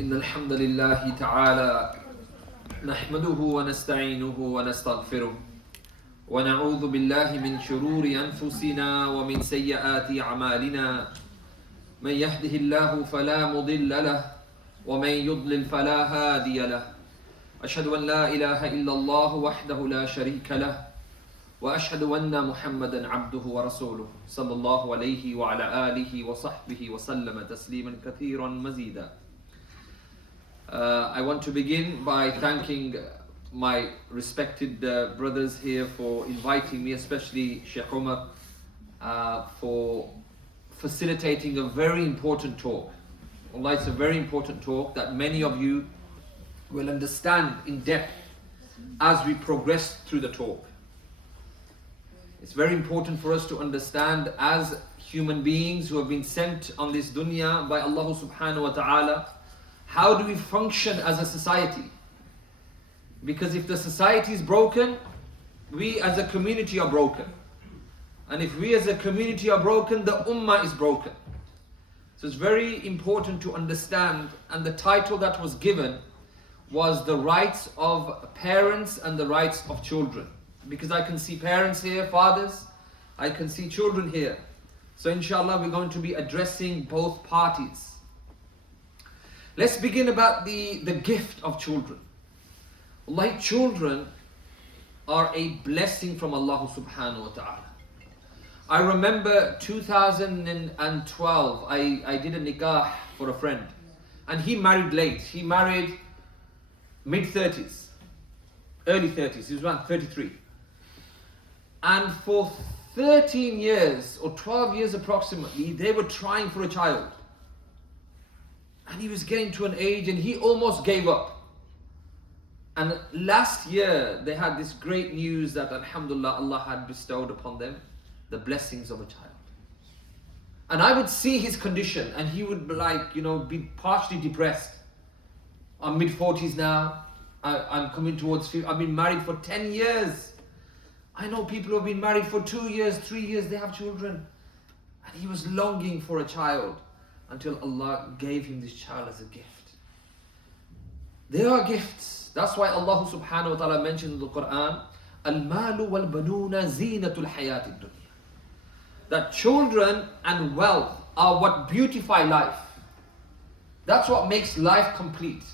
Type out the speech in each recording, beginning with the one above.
إن الحمد لله تعالى نحمده ونستعينه ونستغفره ونعوذ بالله من شرور أنفسنا ومن سيئات أعمالنا من يهده الله فلا مضل له ومن يضلل فلا هادي له أشهد أن لا إله إلا الله وحده لا شريك له وأشهد أن محمدا عبده ورسوله صلى الله عليه وعلى آله وصحبه وسلم تسليما كثيرا مزيدا. I want to begin by thanking my respected brothers here for inviting me, especially Sheikh Umar, for facilitating a very important talk. Allah, it's a very important talk that many of you will understand in depth as we progress through the talk. It's very important for us to understand as human beings who have been sent on this dunya by Allah subhanahu wa ta'ala, how do we function as a society? Because if the society is broken, we as a community are broken. And if we as a community are broken, the ummah is broken. So it's very important to understand, and the title that was given was the rights of parents and the rights of children. Because I can see parents here, fathers, I can see children here. So inshallah we're going to be addressing both parties. Let's begin about the gift of children. Like children are a blessing from Allah subhanahu wa ta'ala. I remember 2012, I did a nikah for a friend. And he married late. He married mid-30s, early 30s. He was around 33. And for 13 years or 12 years approximately, they were trying for a child. And he was getting to an age and he almost gave up. And last year, they had this great news that alhamdulillah, Allah had bestowed upon them the blessings of a child. And I would see his condition and he would be partially depressed. I'm mid-40s now. I'm coming towards 50. I've been married for 10 years. I know people who have been married for 2 years, 3 years, they have children. And he was longing for a child until Allah gave him this child as a gift. They are gifts. That's why Allah subhanahu wa ta'ala mentioned in the Quran, Al-malu wal-banuna zinatul hayatid dunya. That children and wealth are what beautify life. That's what makes life complete.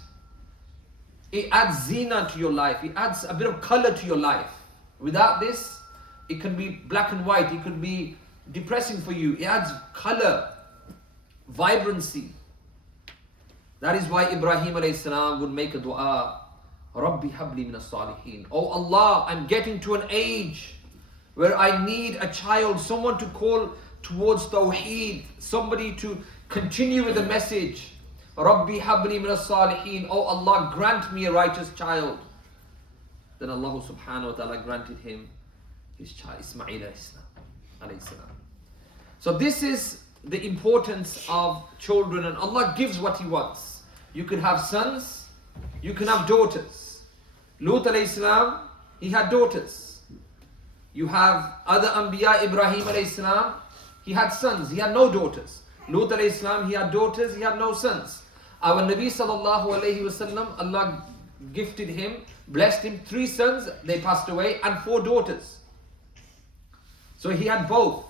It adds zina to your life. It adds a bit of color to your life. Without this, it can be black and white. It could be depressing for you. It adds color, vibrancy. That is why Ibrahim alayhi salam would make a dua, Rabbi habli min as-salihin. Oh Allah, I'm getting to an age where I need a child, someone to call towards Tawheed, somebody to continue with the message. Rabbi habli min as-salihin. Oh Allah, grant me a righteous child. Then Allah subhanahu wa ta'ala granted him his child, Ismail alayhi salam. So this is the importance of children, and Allah gives what He wants. You can have sons, you can have daughters. Lut alayhi salam, he had daughters. You have other Anbiya, Ibrahim alayhi salam, he had sons, he had no daughters. Lut alayhi salam, he had daughters, he had no sons. Our Nabi sallallahu alayhi wasallam, Allah gifted him, blessed him 3 sons, they passed away, and 4 daughters. So he had both.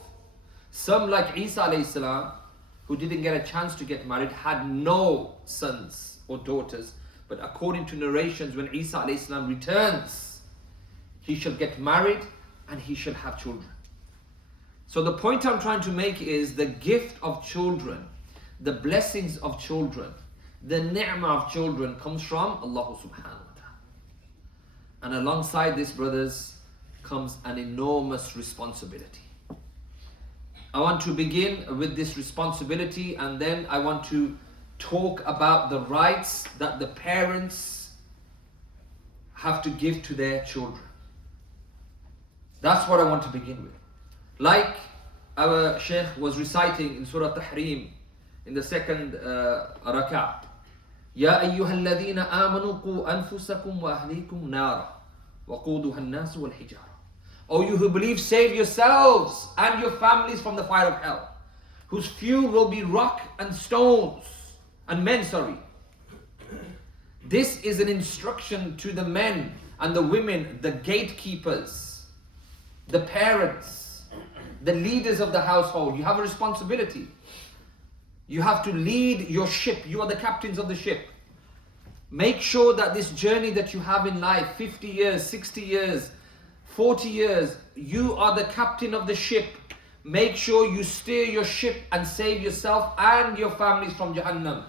Some like Isa alayhi salam, who didn't get a chance to get married, had no sons or daughters. But according to narrations, when Isa alayhi salam returns, he shall get married and he shall have children. So the point I'm trying to make is the gift of children, the blessings of children, the ni'mah of children comes from Allah subhanahu wa ta'ala. And alongside this, brothers, comes an enormous responsibility. I want to begin with this responsibility, and then I want to talk about the rights that the parents have to give to their children. That's what I want to begin with. Like our Shaykh was reciting in Surah Tahrim in the second rak'ah. يا أيها الذين آمنوا قوا أنفسكم وأهليكم نارا وقودها الناس والحجارة. O you who believe, save yourselves and your families from the fire of hell, whose fuel will be rock and stones, and men, This is an instruction to the men and the women, the gatekeepers, the parents, the leaders of the household. You have a responsibility. You have to lead your ship. You are the captains of the ship. Make sure that this journey that you have in life, 50 years, 60 years, 40 years, you are the captain of the ship. Make sure you steer your ship and save yourself and your families from Jahannam.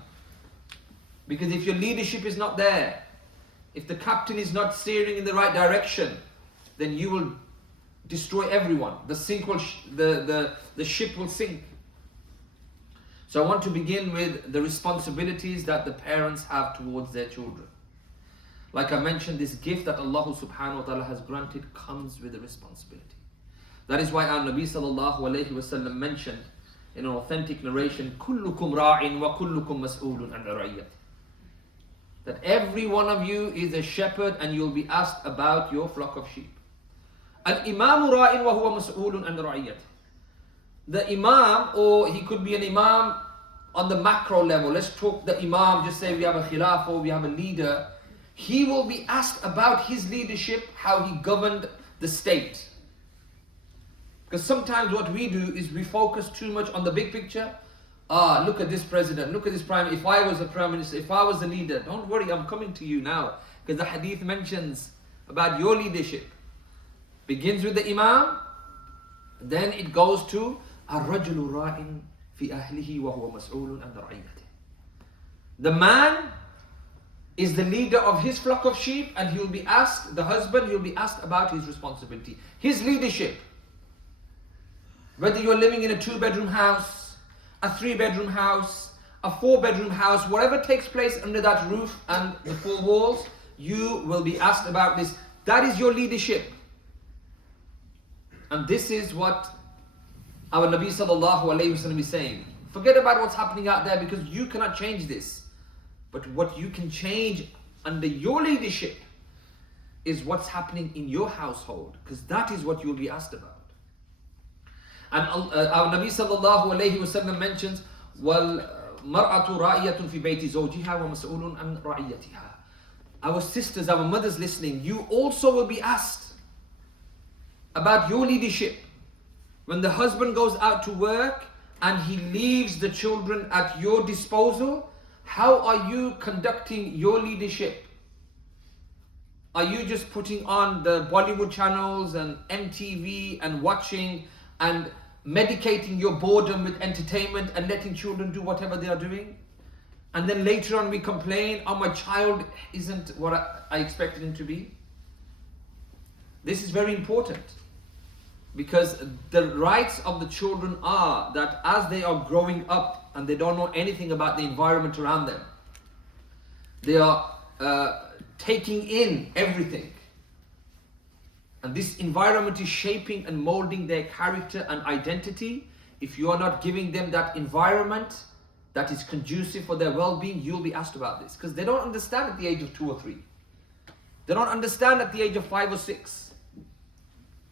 Because if your leadership is not there, if the captain is not steering in the right direction, then you will destroy everyone. The ship will sink. So I want to begin with the responsibilities that the parents have towards their children. Like I mentioned, this gift that Allah subhanahu wa ta'ala has granted comes with a responsibility. That is why our Nabi sallallahu alayhi wa sallam mentioned in an authentic narration, كُلُّكُمْ رَاعٍ وَكُلُّكُمْ مَسْئُولٌ عَنْ رَعِيَّتِهِ, that every one of you is a shepherd and you'll be asked about your flock of sheep. Al-Imam ra'in wa huwa mas'ulun an ra'iyatihi. The Imam, or he could be an Imam on the macro level. Let's talk the Imam, just say we have a khilaf or we have a leader. He will be asked about his leadership, how he governed the state. Because sometimes what we do is we focus too much on the big picture. Look at this president, look at this prime minister. If I was a prime minister, if I was a leader, don't worry, I'm coming to you now. Because the hadith mentions about your leadership. Begins with the Imam, then it goes to الرجل راع في أهله وهو مسؤول عن رعيته. The man is the leader of his flock of sheep and he will be asked, the husband, he will be asked about his responsibility, his leadership. Whether you're living in a 2-bedroom house, a 3-bedroom house, a 4-bedroom house, whatever takes place under that roof and the 4 walls, you will be asked about this. That is your leadership. And this is what our Nabi sallallahu alayhi wa sallam is saying. Forget about what's happening out there because you cannot change this. But what you can change under your leadership is what's happening in your household, because that is what you will be asked about. And our Nabi sallallahu alayhi wa sallam mentions, وَالْمَرْأَةُ رَائِيَةٌ فِي بَيْتِ زَوْجِهَا وَمَسْئُولٌ عَنْ رَعِيَّتِهَا. Our sisters, our mothers listening, you also will be asked about your leadership. When the husband goes out to work and he leaves the children at your disposal, how are you conducting your leadership? Are you just putting on the Bollywood channels and MTV and watching and medicating your boredom with entertainment and letting children do whatever they are doing? And then later on we complain, oh, my child isn't what I expected him to be. This is very important. Because the rights of the children are that as they are growing up and they don't know anything about the environment around them, they are taking in everything. And this environment is shaping and molding their character and identity. If you are not giving them that environment that is conducive for their well-being, you'll be asked about this. Because they don't understand at the age of 2 or 3. They don't understand at the age of 5 or 6.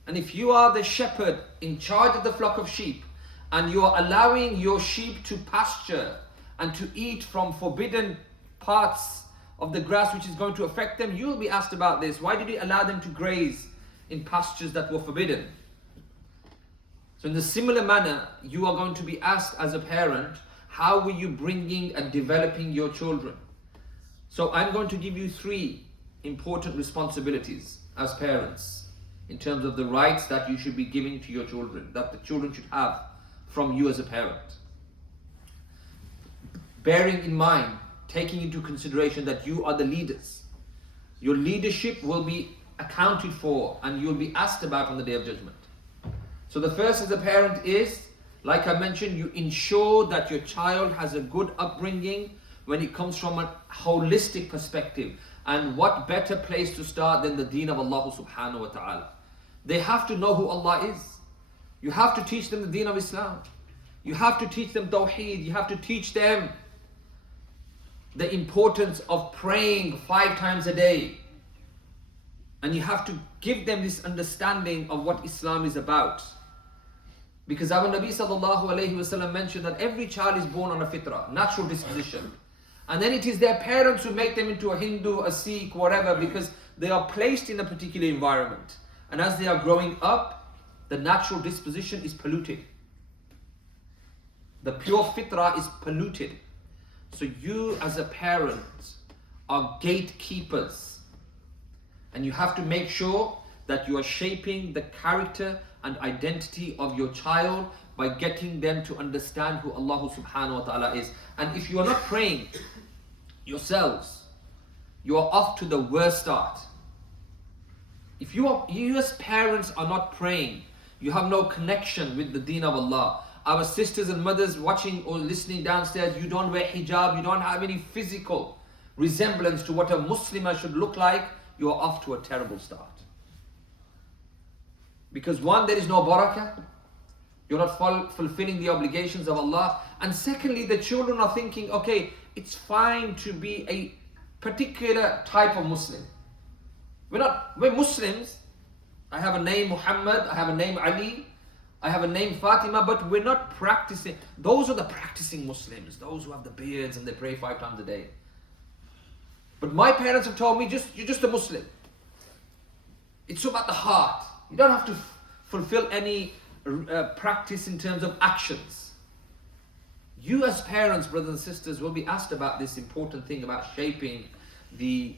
And if you are the shepherd in charge of the flock of sheep and you are allowing your sheep to pasture and to eat from forbidden parts of the grass which is going to affect them, you will be asked about this. Why did you allow them to graze in pastures that were forbidden? So in the similar manner, you are going to be asked as a parent, how were you bringing and developing your children? So I'm going to give you 3 important responsibilities as parents, in terms of the rights that you should be giving to your children, that the children should have from you as a parent. Bearing in mind, taking into consideration that you are the leaders. Your leadership will be accounted for and you'll be asked about on the Day of Judgment. So the first as a parent is, like I mentioned, you ensure that your child has a good upbringing when it comes from a holistic perspective. And what better place to start than the deen of Allah subhanahu wa ta'ala. They have to know who Allah is. You have to teach them the deen of Islam. You have to teach them Tawheed. You have to teach them the importance of praying 5 times a day. And you have to give them this understanding of what Islam is about. Because our Nabi sallallahu alayhi wa sallam mentioned that every child is born on a fitrah, natural disposition. And then it is their parents who make them into a Hindu, a Sikh, whatever, because they are placed in a particular environment. And as they are growing up, the natural disposition is polluted. The pure fitrah is polluted. So you as a parent are gatekeepers. And you have to make sure that you are shaping the character and identity of your child by getting them to understand who Allah subhanahu wa ta'ala is. And if you are not praying yourselves, you are off to the worst start. If you as parents are not praying, you have no connection with the deen of Allah. Our sisters and mothers watching or listening downstairs, you don't wear hijab, you don't have any physical resemblance to what a Muslimah should look like, you are off to a terrible start. Because one, there is no barakah. You're not fulfilling the obligations of Allah. And secondly, the children are thinking, okay, it's fine to be a particular type of Muslim. We're Muslims. I have a name Muhammad, I have a name Ali, I have a name Fatima, but we're not practicing. Those are the practicing Muslims, those who have the beards and they pray 5 times a day. But my parents have told me, you're just a Muslim. It's about the heart. You don't have to fulfill any practice in terms of actions. You as parents, brothers and sisters, will be asked about this important thing about shaping the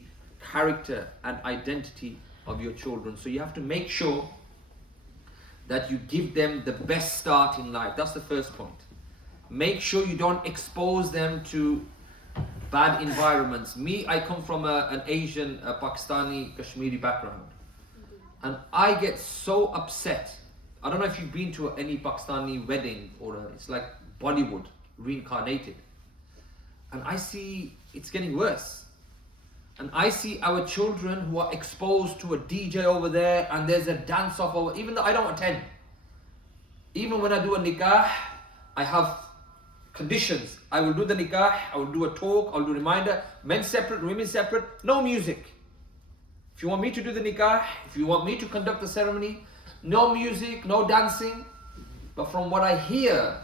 character and identity of your children. So you have to make sure that you give them the best start in life. That's the first point. Make sure you don't expose them to bad environments. I come from an Asian, Pakistani, Kashmiri background. And I get so upset. I don't know if you've been to any Pakistani wedding it's like Bollywood reincarnated. And I see it's getting worse. And I see our children who are exposed to a DJ over there and there's a dance off over, even though I don't attend. Even when I do a nikah, I have conditions. I will do the nikah, I will do a talk, I'll do a reminder, men separate, women separate, no music. If you want me to do the nikah, if you want me to conduct the ceremony, no music, no dancing. But from what I hear,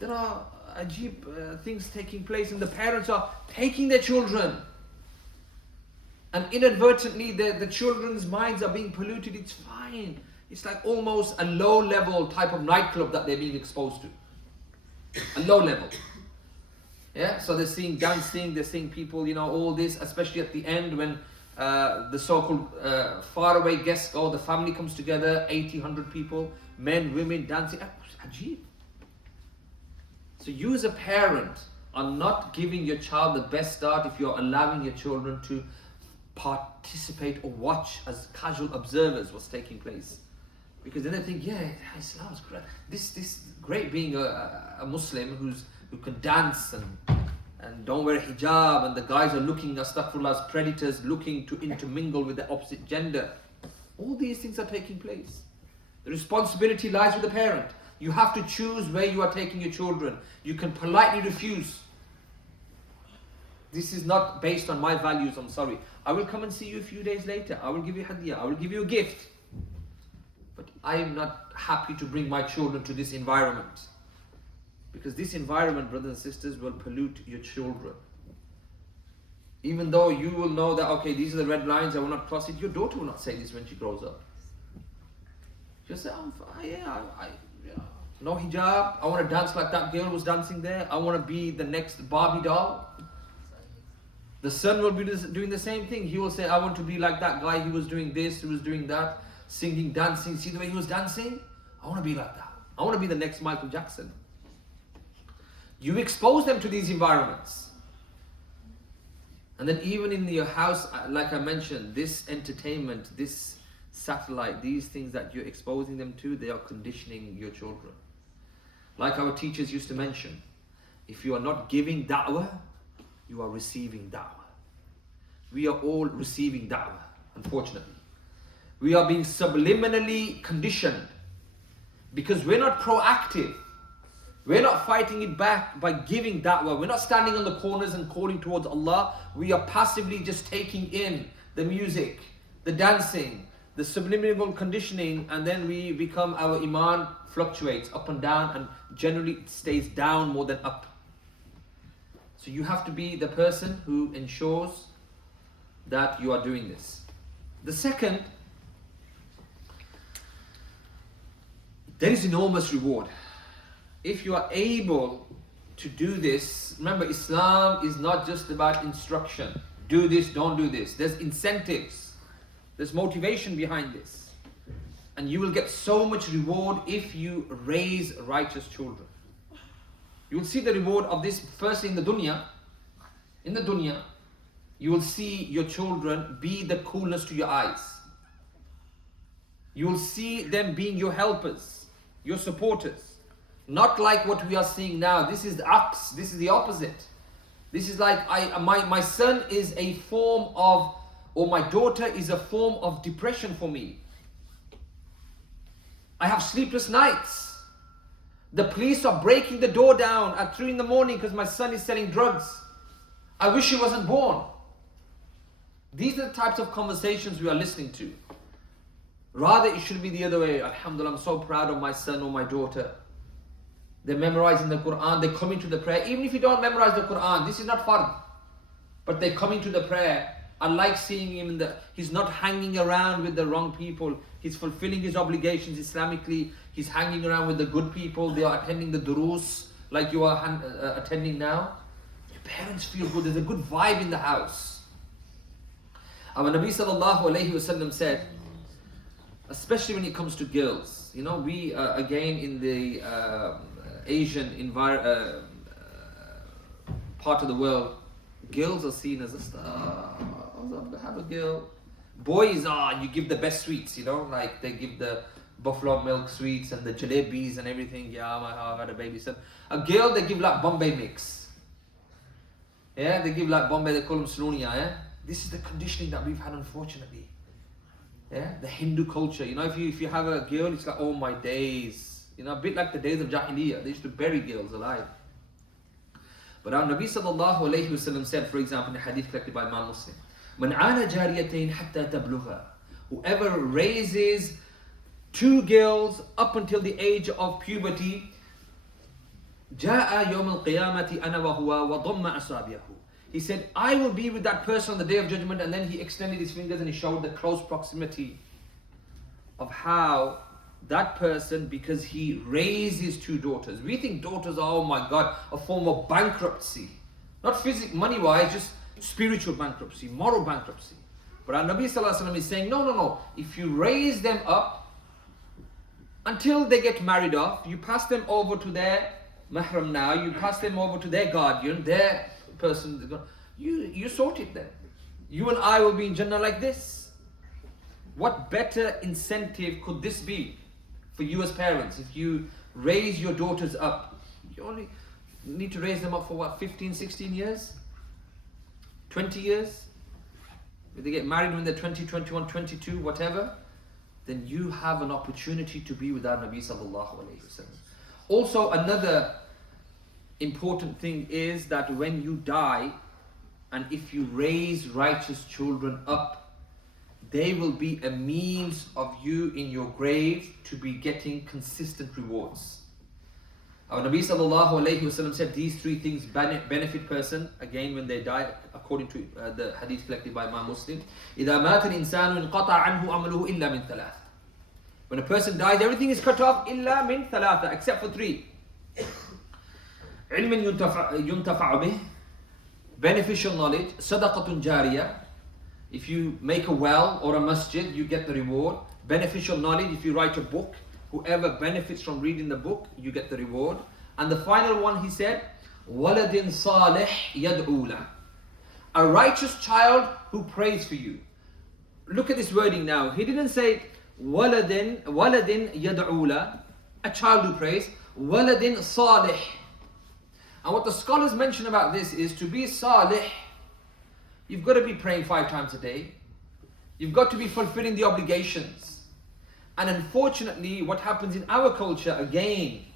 there are ajib things taking place and the parents are taking their children. And inadvertently, the children's minds are being polluted. It's fine. It's like almost a low-level type of nightclub that they're being exposed to. A low level. Yeah, so they're seeing dancing, they're seeing people, all this, especially at the end when the so-called faraway guests go, the family comes together, 80, 100 people, men, women, dancing. Ajib. So you as a parent are not giving your child the best start if you're allowing your children to participate or watch as casual observers what's taking place. Because then they think, yeah, Islam's great. This great being a Muslim who can dance and don't wear a hijab, and the guys are looking, astaghfirullah, as predators looking to intermingle with the opposite gender. All these things are taking place. The responsibility lies with the parent. You have to choose where you are taking your children. You can politely refuse. This is not based on my values, I'm sorry. I will come and see you a few days later. I will give you hadiyah. I will give you a gift. But I am not happy to bring my children to this environment. Because this environment, brothers and sisters, will pollute your children. Even though you will know that, okay, these are the red lines, I will not cross it. Your daughter will not say this when she grows up. She'll say, no hijab. I want to dance like that girl was dancing there. I want to be the next Barbie doll. The son will be doing the same thing. He will say, I want to be like that guy. He was doing this, he was doing that. Singing, dancing. See the way he was dancing? I want to be like that. I want to be the next Michael Jackson. You expose them to these environments. And then even in your house, like I mentioned, this entertainment, this satellite, these things that you're exposing them to, they are conditioning your children. Like our teachers used to mention, if you are not giving da'wah, you are receiving da'wah. We are all receiving da'wah, unfortunately. We are being subliminally conditioned because we're not proactive. We're not fighting it back by giving da'wah. We're not standing on the corners and calling towards Allah. We are passively just taking in the music, the dancing, the subliminal conditioning, and then we become, our iman fluctuates up and down, and generally it stays down more than up. So you have to be the person who ensures that you are doing this. The second, there is enormous reward. If you are able to do this, remember, Islam is not just about instruction. Do this, don't do this. There's incentives. There's motivation behind this. And you will get so much reward if you raise righteous children. You will see the reward of this firstly in the dunya. In the dunya, you will see your children be the coolness to your eyes. You will see them being your helpers, your supporters. Not like what we are seeing now. This is the aks, this is the opposite. This is like my son is a form of, or my daughter is a form of depression for me. I have sleepless nights. The police are breaking the door down at 3 in the morning because my son is selling drugs. I wish he wasn't born. These are the types of conversations we are listening to. Rather, it should be the other way. Alhamdulillah, I'm so proud of my son or my daughter. They're memorizing the Quran, they're coming to the prayer. Even if you don't memorize the Quran, this is not fard. But they're coming to the prayer. I like seeing him he's not hanging around with the wrong people. He's fulfilling his obligations Islamically. He's hanging around with the good people. They are attending the durus like you are attending now. Your parents feel good. There's a good vibe in the house. Our Nabi sallallahu alayhi wasallam said, especially when it comes to girls, you know, we again in the Asian part of the world, girls are seen as a star. I'm gonna have a girl. Boys you give the best sweets, you know, like they give the buffalo milk sweets and the jalebis and everything. Yeah, I've had a baby son. A girl, they give like Bombay mix. Yeah, they give like Bombay, they call them slunia, yeah. This is the conditioning that we've had, unfortunately. Yeah, the Hindu culture. You know, if you have a girl, it's like, oh my days. You know, a bit like the days of Jahiliyyah. They used to bury girls alive. But our Nabi sallallahu alayhi wasallam said, for example, in a hadith collected by Imam Muslim, "Man ala jariyatayn hatta tablugha." Whoever raises 2 girls up until the age of puberty, جاء يوم القيامة أنا وهو وضم أصابعه. He said, I will be with that person on the day of judgment. And then he extended his fingers and he showed the close proximity of how that person, because he raises 2 daughters. We think daughters are, oh my God, a form of bankruptcy. Not physical, money-wise, just spiritual bankruptcy, moral bankruptcy. But our Nabi sallallahu alaihi wasallam is saying, no. If you raise them up until they get married off, you pass them over to their mahram now, you pass them over to their guardian, their person, you sort it then. You and I will be in Jannah like this. What better incentive could this be for you as parents? If you raise your daughters up, you only need to raise them up for what, 15, 16 years? 20 years? If they get married when they're 20, 21, 22, whatever, then you have an opportunity to be with our Nabi sallallahu alayhi wasallam. Also, another important thing is that when you die, and if you raise righteous children up, they will be a means of you in your grave to be getting consistent rewards. Our Nabi sallallahu alayhi wasallam said these 3 things benefit person, again when they die, according to the hadith collected by Imam Muslim. إِذَا مَاتَ الْإِنسَانُ انْقَطَعَ عَنْهُ عَمَلُهُ إِلَّا مِنْ ثَلَاثٍ. When a person dies, everything is cut off, إِلَّا مِنْ ثَلَاثَ, except for 3. علم ينتفع به, beneficial knowledge, صدقة جارية, if you make a well or a masjid, you get the reward. Beneficial knowledge, if you write a book, whoever benefits from reading the book, you get the reward. And the final one, he said, وَلَدٍ صَالِحٍ يَدْعُو لَهُ, a righteous child who prays for you. Look at this wording now. He didn't say وَلَدٍ يَدْعُو لَهُ, a child who prays. وَلَدٍ صَالِحٍ. And what the scholars mention about this is, to be salih, you've got to be praying 5 times a day. You've got to be fulfilling the obligations. And unfortunately, what happens in our culture, again,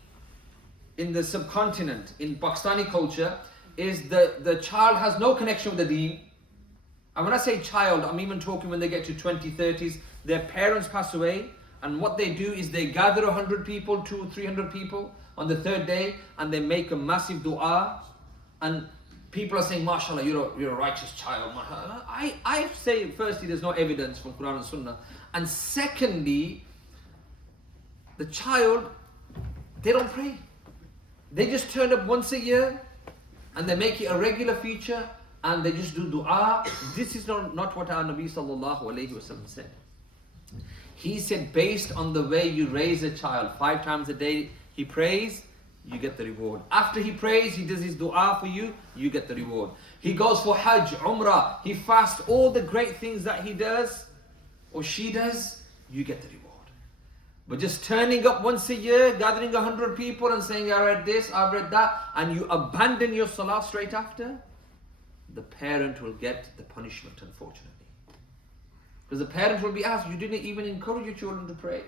in the subcontinent, in Pakistani culture, is the child has no connection with the deen. And when I say child, I'm even talking when they get to 20, 30s, their parents pass away, and what they do is they gather 100 people, 200 or 300 people on the 3rd day, and they make a massive dua, and People are saying, mashallah, you're a righteous child. I say, firstly, there's no evidence from Quran and Sunnah. And secondly, the child, they don't pray. They just turn up once a year and they make it a regular feature and they just do dua. This is not what our Nabi sallallahu alayhi wa sallam said. He said, based on the way you raise a child, 5 times a day he prays, you get the reward. After he prays, he does his dua for you, you get the reward. He goes for Hajj, Umrah, he fasts, all the great things that he does or she does, you get the reward. But just turning up once a year, gathering 100 people and saying, I read this, I read that, and you abandon your salah straight after, the parent will get the punishment, unfortunately. Because the parent will be asked, you didn't even encourage your children to pray.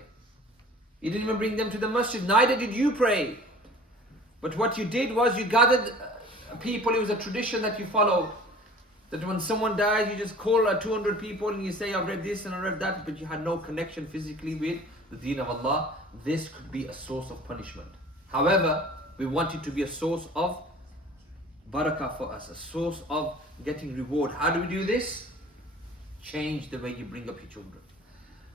You didn't even bring them to the masjid, neither did you pray. But what you did was you gathered people, it was a tradition that you follow. That when someone dies, you just call 200 people and you say, I've read this and I read that, but you had no connection physically with the deen of Allah. This could be a source of punishment. However, we want it to be a source of barakah for us, a source of getting reward. How do we do this? Change the way you bring up your children.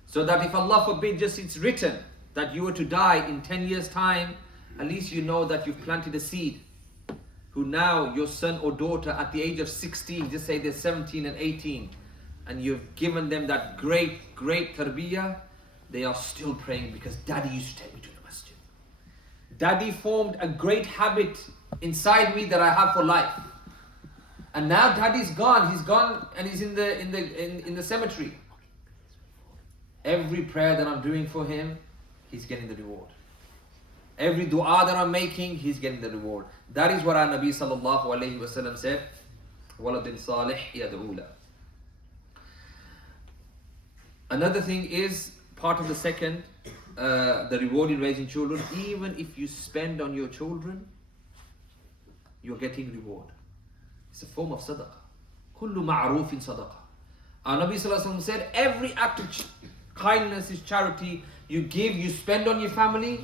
So that if Allah forbid, just it's written that you were to die in 10 years time, at least you know that you've planted a seed. Who now your son or daughter at the age of 16, just say they're 17 and 18, and you've given them that great tarbiyah, they are still praying because daddy used to take me to the masjid. Daddy formed a great habit inside me that I have for life. And now daddy's gone, he's gone and he's in the cemetery. Every prayer that I'm doing for him, he's getting the reward. Every dua that I'm making, he's getting the reward. That is what our Nabi sallallahu alayhi wa sallam said, waladin salih yad'u la. Another thing is, part of the second, the reward in raising children, even if you spend on your children, you're getting reward. It's a form of sadaqah. Kullu ma'rufin sadaqah. Our Nabi sallallahu alayhi wa sallam said, every act of kindness is charity. You give, you spend on your family,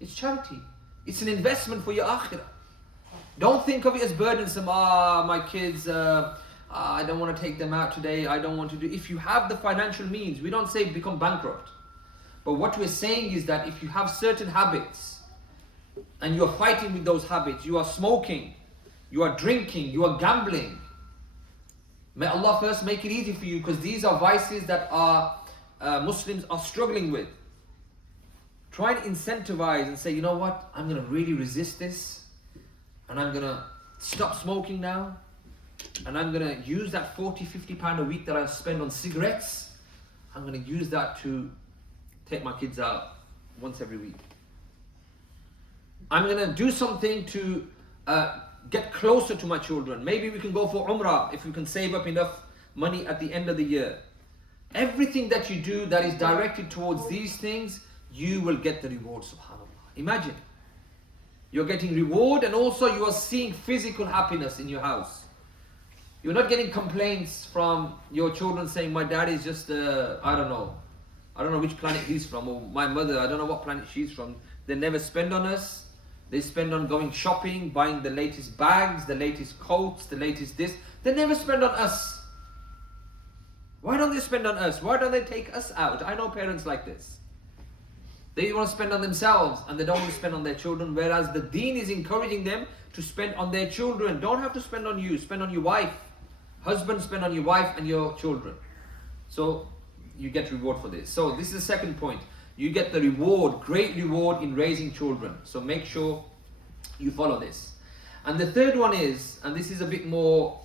it's charity. It's an investment for your akhirah. Don't think of it as burdensome. My kids, I don't want to take them out today. I don't want to do. If you have the financial means, we don't say become bankrupt. But what we're saying is that if you have certain habits and you're fighting with those habits, you are smoking, you are drinking, you are gambling, may Allah first make it easy for you, because these are vices that our Muslims are struggling with. Try and incentivize and say, you know what, I'm going to really resist this and I'm going to stop smoking now, and I'm going to use that 40, 50 pound a week that I spend on cigarettes, I'm going to use that to take my kids out once every week. I'm going to do something to get closer to my children. Maybe we can go for Umrah if we can save up enough money at the end of the year. Everything that you do that is directed towards these things, you will get the reward, subhanAllah. Imagine, you're getting reward and also you are seeing physical happiness in your house. You're not getting complaints from your children saying, my dad is just, I don't know which planet he's from, or my mother, I don't know what planet she's from. They never spend on us. They spend on going shopping, buying the latest bags, the latest coats, the latest this. They never spend on us. Why don't they spend on us? Why don't they take us out? I know parents like this. They want to spend on themselves and they don't want to spend on their children, whereas the deen is encouraging them to spend on their children. Don't have to spend on you, spend on your wife. Husband, spend on your wife and your children. So you get reward for this. So this is the second point. You get the reward, great reward in raising children. So make sure you follow this. And the third one is, and this is a bit more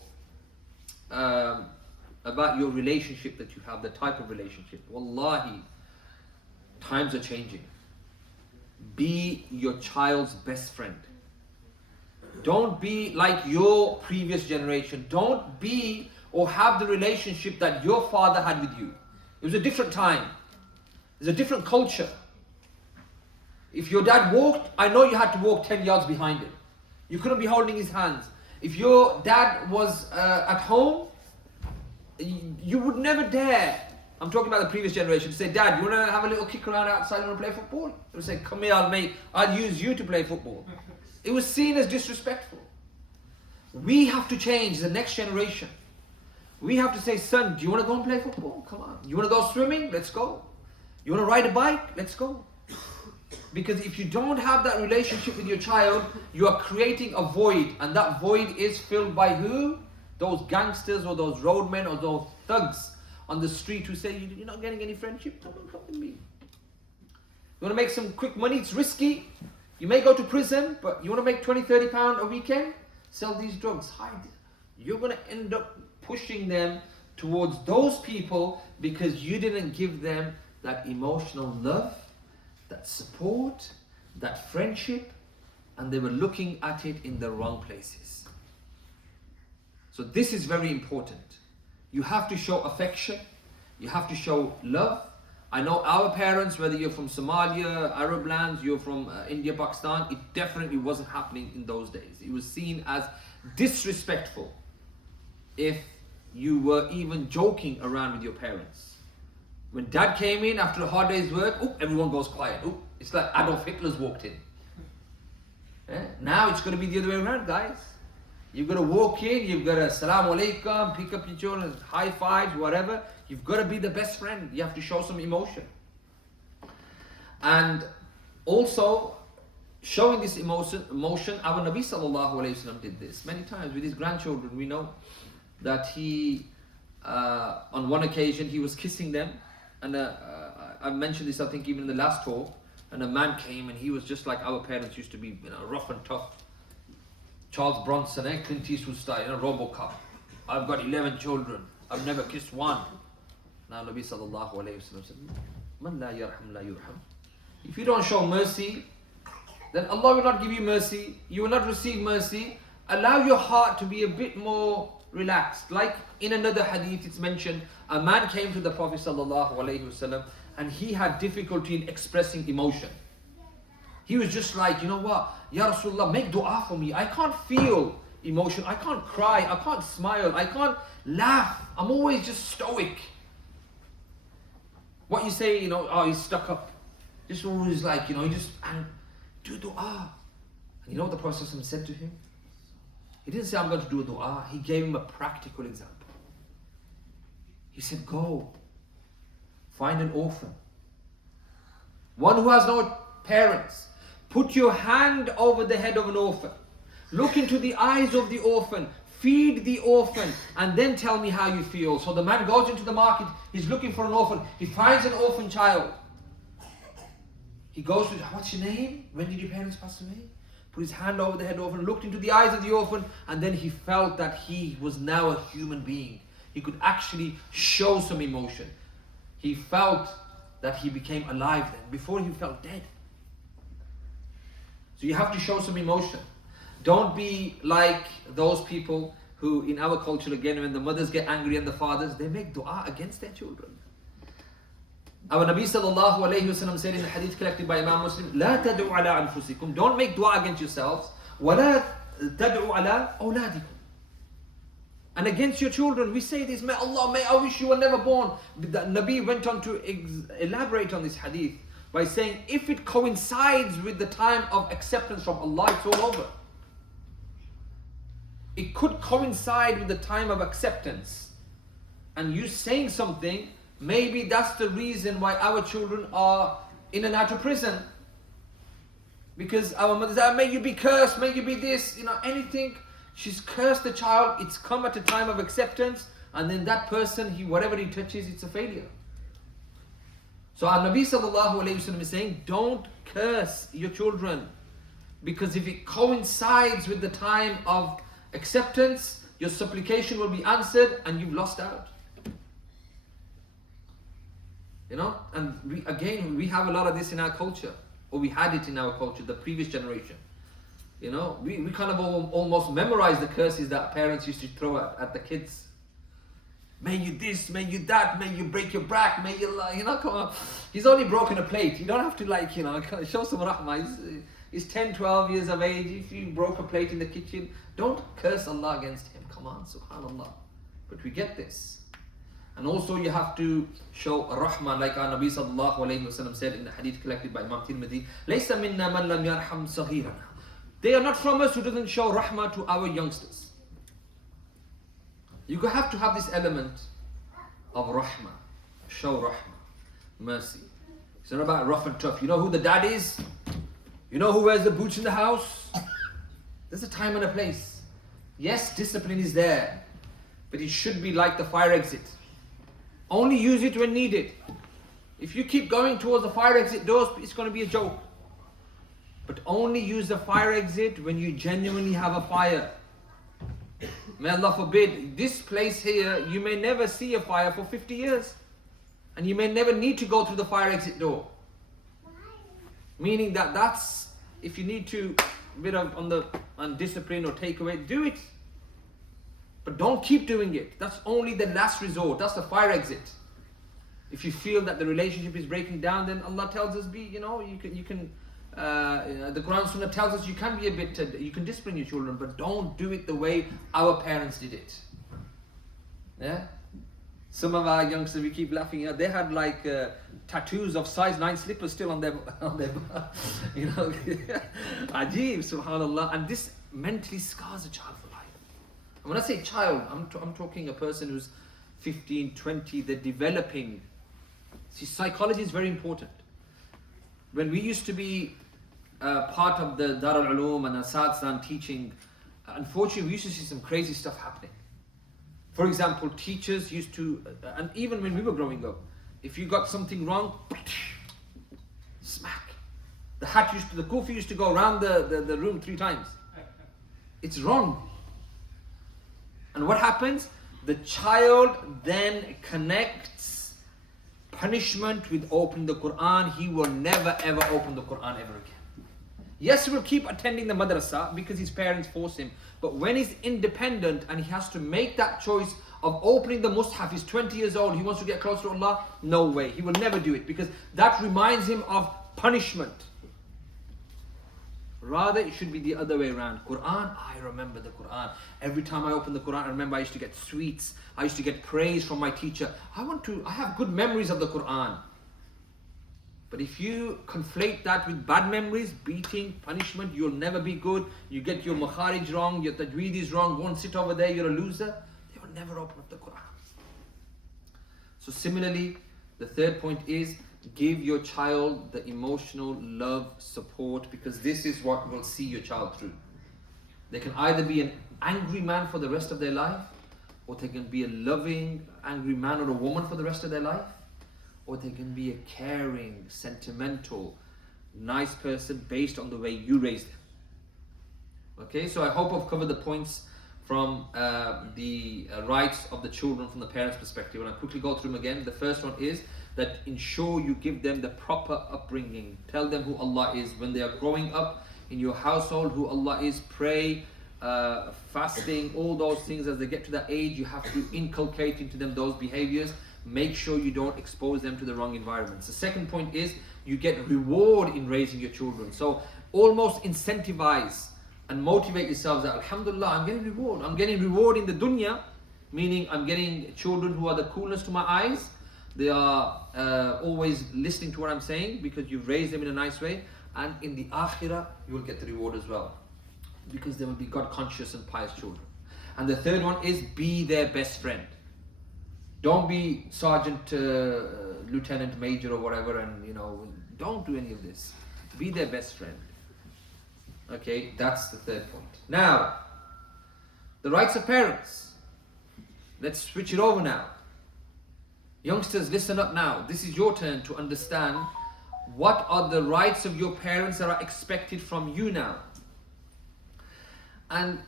about your relationship that you have, the type of relationship. Wallahi, times are changing. Be your child's best friend. Don't be like your previous generation. Don't be or have the relationship that your father had with you. It was a different time. There's a different culture. If your dad walked, I know you had to walk 10 yards behind him. You couldn't be holding his hands. If your dad was at home, you would never dare, I'm talking about the previous generation, to say, Dad, you want to have a little kick around outside, you want to play football? They would say, come here, I'll use you to play football. It was seen as disrespectful. We have to change the next generation. We have to say, son, do you want to go and play football? Come on. You want to go swimming? Let's go. You want to ride a bike? Let's go. Because if you don't have that relationship with your child, you are creating a void. And that void is filled by who? Those gangsters or those roadmen or those thugs on the street who say, you're not getting any friendship. Come with me. You want to make some quick money? It's risky. You may go to prison, but you want to make 20, 30 pounds a weekend? Sell these drugs. Hide it. You're going to end up pushing them towards those people because you didn't give them that emotional love, that support, that friendship, and they were looking at it in the wrong places. So this is very important. You have to show affection. You have to show love. I know our parents, whether you're from Somalia, Arab lands, you're from India, Pakistan, it definitely wasn't happening in those days. It was seen as disrespectful if you were even joking around with your parents. When dad came in after a hard day's work, everyone goes quiet. It's like Adolf Hitler's walked in. Now it's going to be the other way around, guys. You've got to walk in, you've got to Assalamu alaikum, pick up your children, high fives, whatever. You've got to be the best friend. You have to show some emotion. And also, showing this emotion, our Nabi sallallahu alayhi wasallam did this many times with his grandchildren. We know that he, on one occasion, he was kissing them. And I mentioned this, I think, even in the last talk. And a man came and he was just like our parents used to be, rough and tough. Charles Bronson, Clint Eastwood style, Robocop. I've got 11 children. I've never kissed one. Now Nabi sallallahu alayhi wa sallam said, Man la yarham la yurham. If you don't show mercy, then Allah will not give you mercy. You will not receive mercy. Allow your heart to be a bit more relaxed. Like in another hadith it's mentioned, a man came to the Prophet sallallahu alayhi wa sallam and he had difficulty in expressing emotion. He was just like, you know what, Ya Rasulullah, make dua for me. I can't feel emotion. I can't cry. I can't smile. I can't laugh. I'm always just stoic. What you say, he's stuck up. Just always like, and do dua. And you know what the Prophet said to him? He didn't say, I'm going to do a dua. He gave him a practical example. He said, go, find an orphan. One who has no parents. Put your hand over the head of an orphan. Look into the eyes of the orphan. Feed the orphan. And then tell me how you feel. So the man goes into the market. He's looking for an orphan. He finds an orphan child. He goes to, what's your name? When did your parents pass away? Put his hand over the head of the orphan. Looked into the eyes of the orphan. And then he felt that he was now a human being. He could actually show some emotion. He felt that he became alive then. Before he felt dead. So you have to show some emotion. Don't be like those people who in our culture, again, when the mothers get angry and the fathers, they make dua against their children. Our Nabi sallallahu alayhi wa sallam said in the hadith collected by Imam Muslim, لا تدعوا على أنفسكم. Don't make dua against yourselves. ولا تدعوا على أولادكم. And against your children, we say this, may I wish you were never born. The Nabi went on to elaborate on this hadith by saying, if it coincides with the time of acceptance from Allah, it's all over. It could coincide with the time of acceptance. And you saying something, maybe that's the reason why our children are in and out of prison. Because our mother says, may you be cursed, may you be this, anything. She's cursed the child, it's come at a time of acceptance, and then that person, whatever he touches, it's a failure. So our Nabi sallallahu alayhi wa sallam is saying, don't curse your children. Because if it coincides with the time of acceptance, your supplication will be answered and you've lost out. And we have a lot of this in our culture. Or we had it in our culture, the previous generation. We kind of almost memorize the curses that parents used to throw at the kids. May you this, may you that, may you break your back, may you, come on. He's only broken a plate. You don't have to show some rahmah. He's 10, 12 years of age. If you broke a plate in the kitchen, don't curse Allah against him. Come on, subhanallah. But we get this. And also you have to show rahmah, like our Nabi sallallahu alayhi wa sallam said in the hadith collected by Imam Tirmidhi, لَيْسَ مِنَّا مَنْ لَمْ يَرْحَمْ صَغِيرًا. They are not from us who doesn't show rahmah to our youngsters. You have to have this element of rahmah. Show rahmah, mercy. It's not about rough and tough. You know who the dad is? You know who wears the boots in the house? There's a time and a place. Yes, discipline is there, but it should be like the fire exit. Only use it when needed. If you keep going towards the fire exit doors, it's going to be a joke. But only use the fire exit when you genuinely have a fire. May Allah forbid, this place here, you may never see a fire for 50 years. And you may never need to go through the fire exit door. Meaning that's, if you need to, bit of on discipline or take away, do it. But don't keep doing it. That's only the last resort. That's the fire exit. If you feel that the relationship is breaking down, then Allah tells us, the Quran Sunnah tells us you can be a bit, you can discipline your children, but don't do it the way our parents did it. Yeah? Some of our youngsters, we keep laughing, they had like tattoos of size 9 slippers still on their Ajib, subhanallah. And this mentally scars a child for life. And when I say child, I'm talking a person who's 15, 20, they're developing. See, psychology is very important. When we used to be part of the Dar al-Ulum and Asatizah teaching, unfortunately we used to see some crazy stuff happening. For example, teachers used to, and even when we were growing up, if you got something wrong, smack. The kufi used to go around the room 3 times. It's wrong. And what happens? The child then connects punishment with opening the Quran. He will never ever open the Quran ever again. Yes, he will keep attending the madrasa because his parents force him. But when he's independent and he has to make that choice of opening the Mus'haf, he's 20 years old, he wants to get closer to Allah, no way. He will never do it because that reminds him of punishment. Rather, it should be the other way around. Quran, I remember the Quran. Every time I open the Quran, I remember I used to get sweets. I used to get praise from my teacher. I have good memories of the Quran. But if you conflate that with bad memories, beating, punishment, you'll never be good. You get your makharij wrong, your tajweed is wrong, won't sit over there, you're a loser. They will never open up the Quran. So similarly, the third point is, give your child the emotional love, support, because this is what will see your child through. They can either be an angry man for the rest of their life, or they can be a loving, angry man or a woman for the rest of their life, or they can be a caring, sentimental, nice person based on the way you raised them. Okay, so I hope I've covered the points from the rights of the children from the parents' perspective. And I'll quickly go through them again. The first one is that ensure you give them the proper upbringing. Tell them who Allah is. When they are growing up in your household, who Allah is, pray, fasting, all those things. As they get to that age, you have to inculcate into them those behaviors. Make sure you don't expose them to the wrong environments. The second point is you get reward in raising your children. So almost incentivize and motivate yourselves that alhamdulillah, I'm getting reward. I'm getting reward in the dunya, meaning I'm getting children who are the coolness to my eyes. They are always listening to what I'm saying because you've raised them in a nice way. And in the akhirah, you will get the reward as well, because they will be God conscious and pious children. And the third one is be their best friend. Don't be sergeant, lieutenant, major or whatever, and don't do any of this. Be their best friend. Okay, that's the third point. Now, the rights of parents. Let's switch it over now. Youngsters, listen up now. This is your turn to understand what are the rights of your parents that are expected from you now. And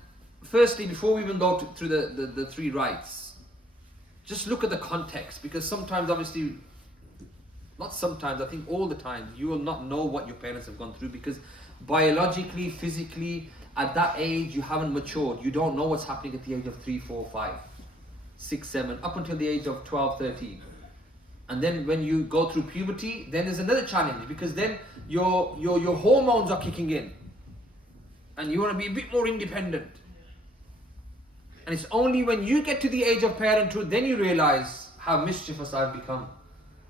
firstly, before we even go through the 3 rights, just look at the context, because sometimes, obviously, not sometimes, I think all the time, you will not know what your parents have gone through, because biologically, physically, at that age, you haven't matured. You don't know what's happening at the age of 3, 4, 5, 6, 7, up until the age of 12, 13. And then when you go through puberty, then there's another challenge, because then your hormones are kicking in. And you want to be a bit more independent. And it's only when you get to the age of parenthood, then you realize how mischievous I've become.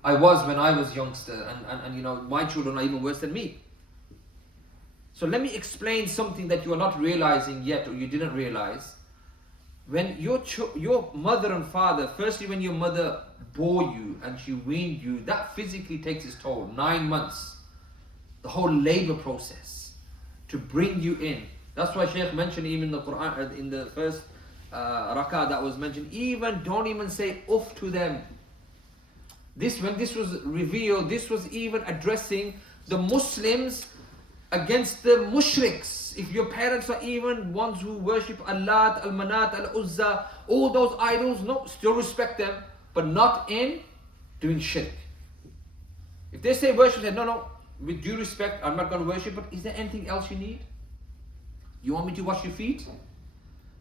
I was when I was youngster, and my children are even worse than me. So let me explain something that you are not realizing yet, or you didn't realize. When your mother and father, firstly when your mother bore you and she weaned you, that physically takes its toll. 9 months. The whole labor process to bring you in. That's why Shaykh mentioned even in the Quran, in the first rak'ah that was mentioned, don't even say uff to them. When this was revealed, this was even addressing the Muslims against the mushriks. If your parents are even ones who worship Allah, Al-Manat, Al-Uzza, all those idols, no, still respect them, but not in doing shirk. If they say worship, say no, with due respect, I'm not going to worship, but is there anything else you need? You want me to wash your feet? Do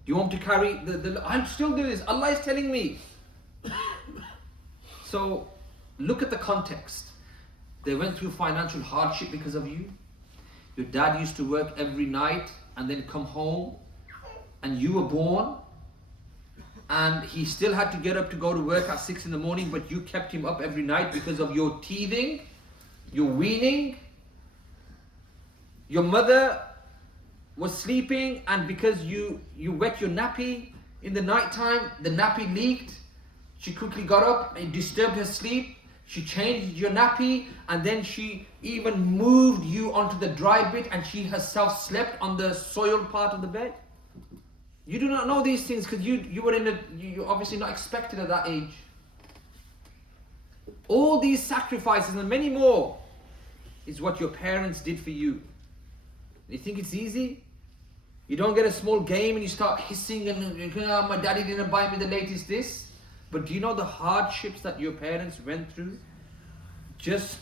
you want me to carry I'll still do this. Allah is telling me. So, look at the context. They went through financial hardship because of you. Your dad used to work every night and then come home, and you were born, and he still had to get up to go to work at 6 in the morning, but you kept him up every night because of your teething, your weaning. Your mother was sleeping, and because you wet your nappy in the night time, the nappy leaked. She quickly got up and disturbed her sleep. She changed your nappy, and then she even moved you onto the dry bit, and she herself slept on the soiled part of the bed. You do not know these things because you're obviously not expected at that age. All these sacrifices and many more is what your parents did for you. You think it's easy? You don't get a small game and you start hissing and my daddy didn't buy me the latest this. But do you know the hardships that your parents went through just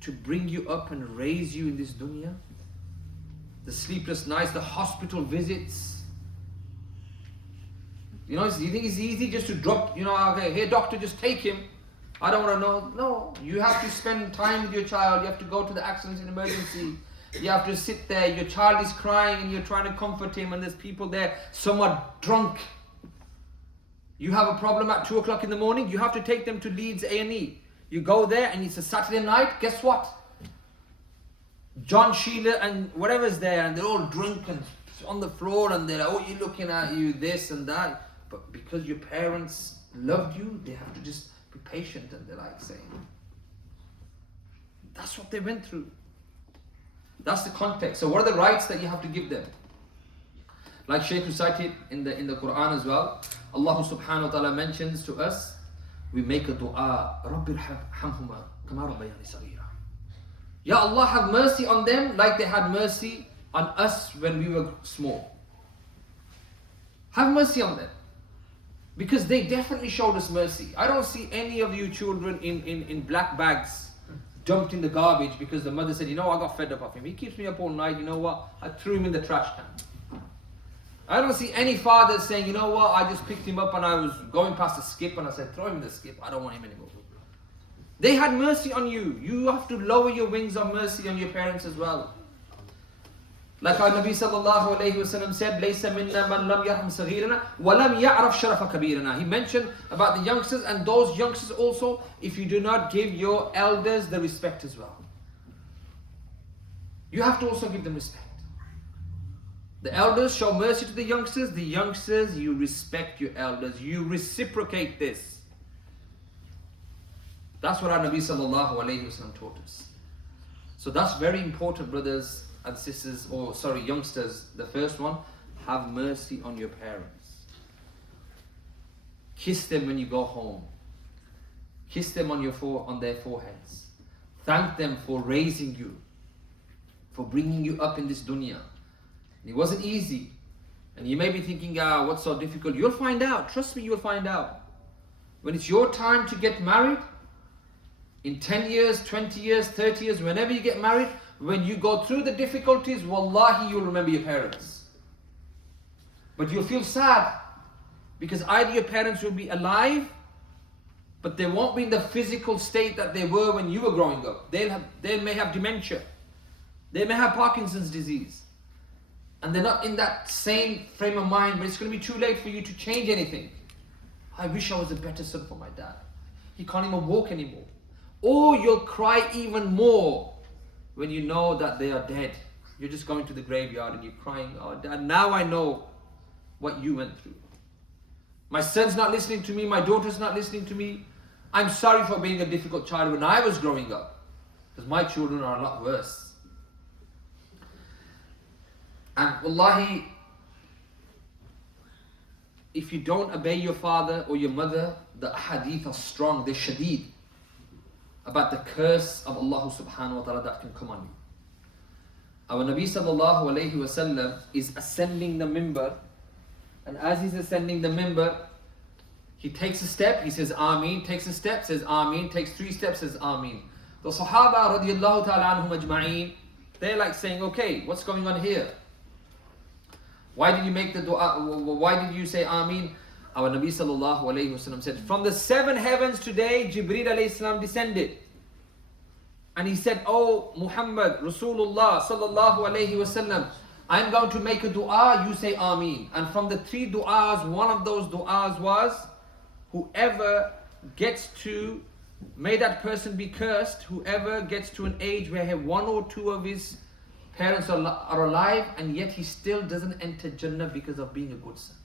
to bring you up and raise you in this dunya? The sleepless nights, the hospital visits. You think it's easy just to drop, okay, hey doctor, just take him. I don't want to know. No, you have to spend time with your child. You have to go to the accident and emergency. You have to sit there. Your child is crying and you're trying to comfort him, and there's people there, somewhat drunk. You have a problem at 2 o'clock in the morning, you have to take them to Leeds A&E. You go there and it's a Saturday night, guess what? John, Sheila and whatever's there, and they're all drunk and on the floor, and they're like, oh, you're looking at you, this and that. But because your parents loved you, they have to just be patient, and they're like saying. That's what they went through. That's the context. So what are the rights that you have to give them? Like Shaykh recited in the Quran as well, Allah subhanahu wa ta'ala mentions to us, we make a dua, Rabbi hamhuma kama rabbayani saghira. Ya Allah, have mercy on them like they had mercy on us when we were small. Have mercy on them. Because they definitely showed us mercy. I don't see any of you children in black bags dumped in the garbage because the mother said, I got fed up of him. He keeps me up all night, you know what? I threw him in the trash can. I don't see any father saying, you know what, I just picked him up and I was going past a skip and I said, throw him in the skip, I don't want him anymore. They had mercy on you. You have to lower your wings of mercy on your parents as well. Like our Nabi sallallahu alayhi wa sallam said, لَيْسَ مِنَّا مَنْ لَمْ يَرْحَمْ صَغِيرَنَا وَلَمْ يَعْرَفْ شَرَفَ كَبِيرَنَا. He mentioned about the youngsters, and those youngsters also, if you do not give your elders the respect as well. You have to also give them respect. The elders show mercy to the youngsters, you respect your elders, you reciprocate this. That's what our Nabi sallallahu alayhi wa sallam taught us. So that's very important, brothers and sisters, youngsters. The first one, have mercy on your parents. Kiss them when you go home. Kiss them on their foreheads. Thank them for raising you, for bringing you up in this dunya. It wasn't easy. And you may be thinking, what's so difficult? You'll find out. Trust me, you'll find out. When it's your time to get married, in 10 years, 20 years, 30 years, whenever you get married, when you go through the difficulties, wallahi, you'll remember your parents. But you'll feel sad, because either your parents will be alive, but they won't be in the physical state that they were when you were growing up. They may have dementia. They may have Parkinson's disease. And they're not in that same frame of mind, but it's going to be too late for you to change anything. I wish I was a better son for my dad. He can't even walk anymore. Or you'll cry even more when you know that they are dead. You're just going to the graveyard and you're crying, oh Dad, now I know what you went through. My son's not listening to me, my daughter's not listening to me. I'm sorry for being a difficult child when I was growing up, because my children are a lot worse. And wallahi, if you don't obey your father or your mother, the hadith are strong, they're shadeed, about the curse of Allah subhanahu wa ta'ala that can come on you. Our Nabi sallallahu alayhi wa sallam is ascending the minbar, and as he's ascending the minbar, he takes a step, he says Ameen, takes a step, says Ameen, takes 3 steps, says Ameen. The Sahaba radiallahu ta'ala anhum ajma'een, they're like saying, okay, what's going on here? Why did you make the dua? Why did you say Ameen? Our Nabi sallallahu alayhi wa sallam said, from the 7 heavens today, Jibreel alayhi salam descended. And he said, oh Muhammad, Rasulullah sallallahu alayhi wa sallam, I'm going to make a dua, you say Ameen. And from the 3 du'as, one of those du'as was, whoever gets to, may that person be cursed, whoever gets to an age where 1 or 2 of his parents are alive and yet he still doesn't enter Jannah because of being a good son.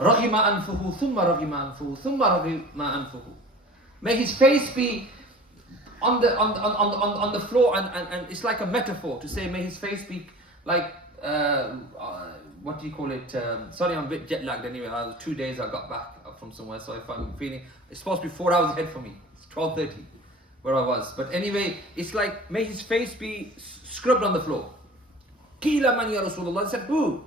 رَغِمَ أَنفُهُ ثُمَّ رَغِمَ أَنفُهُ ثُمَّ رَغِمَ أَنفُهُ. May his face be on the floor, and it's like a metaphor to say may his face be like what do you call it? Sorry, I'm a bit jet lagged anyway. 2 days I got back from somewhere, so if I'm feeling, it's supposed to be 4 hours ahead for me. It's 12:30 where I was. But anyway, it's like may his face be scrubbed on the floor. Qila man ya Rasulullah. They said, who?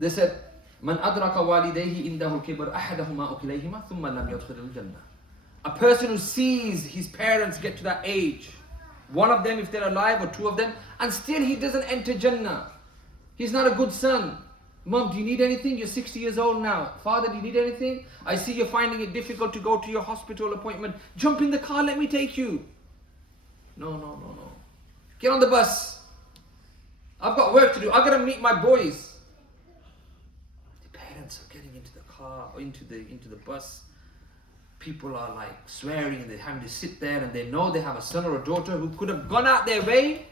They said, Man adraka walidayhi indahu al-kibar ahadahuma ukilayhima thumma lam yadkhul al-jannah. A person who sees his parents get to that age, one of them if they're alive or 2 of them, and still he doesn't enter Jannah. He's not a good son. Mom, do you need anything? You're 60 years old now. Father, do you need anything? I see you're finding it difficult to go to your hospital appointment. Jump in the car, let me take you. No. Get on the bus. I've got work to do. I've got to meet my boys. The parents are getting into the car or into the bus. People are like swearing and they're having to sit there, and they know they have a son or a daughter who could have gone out their way,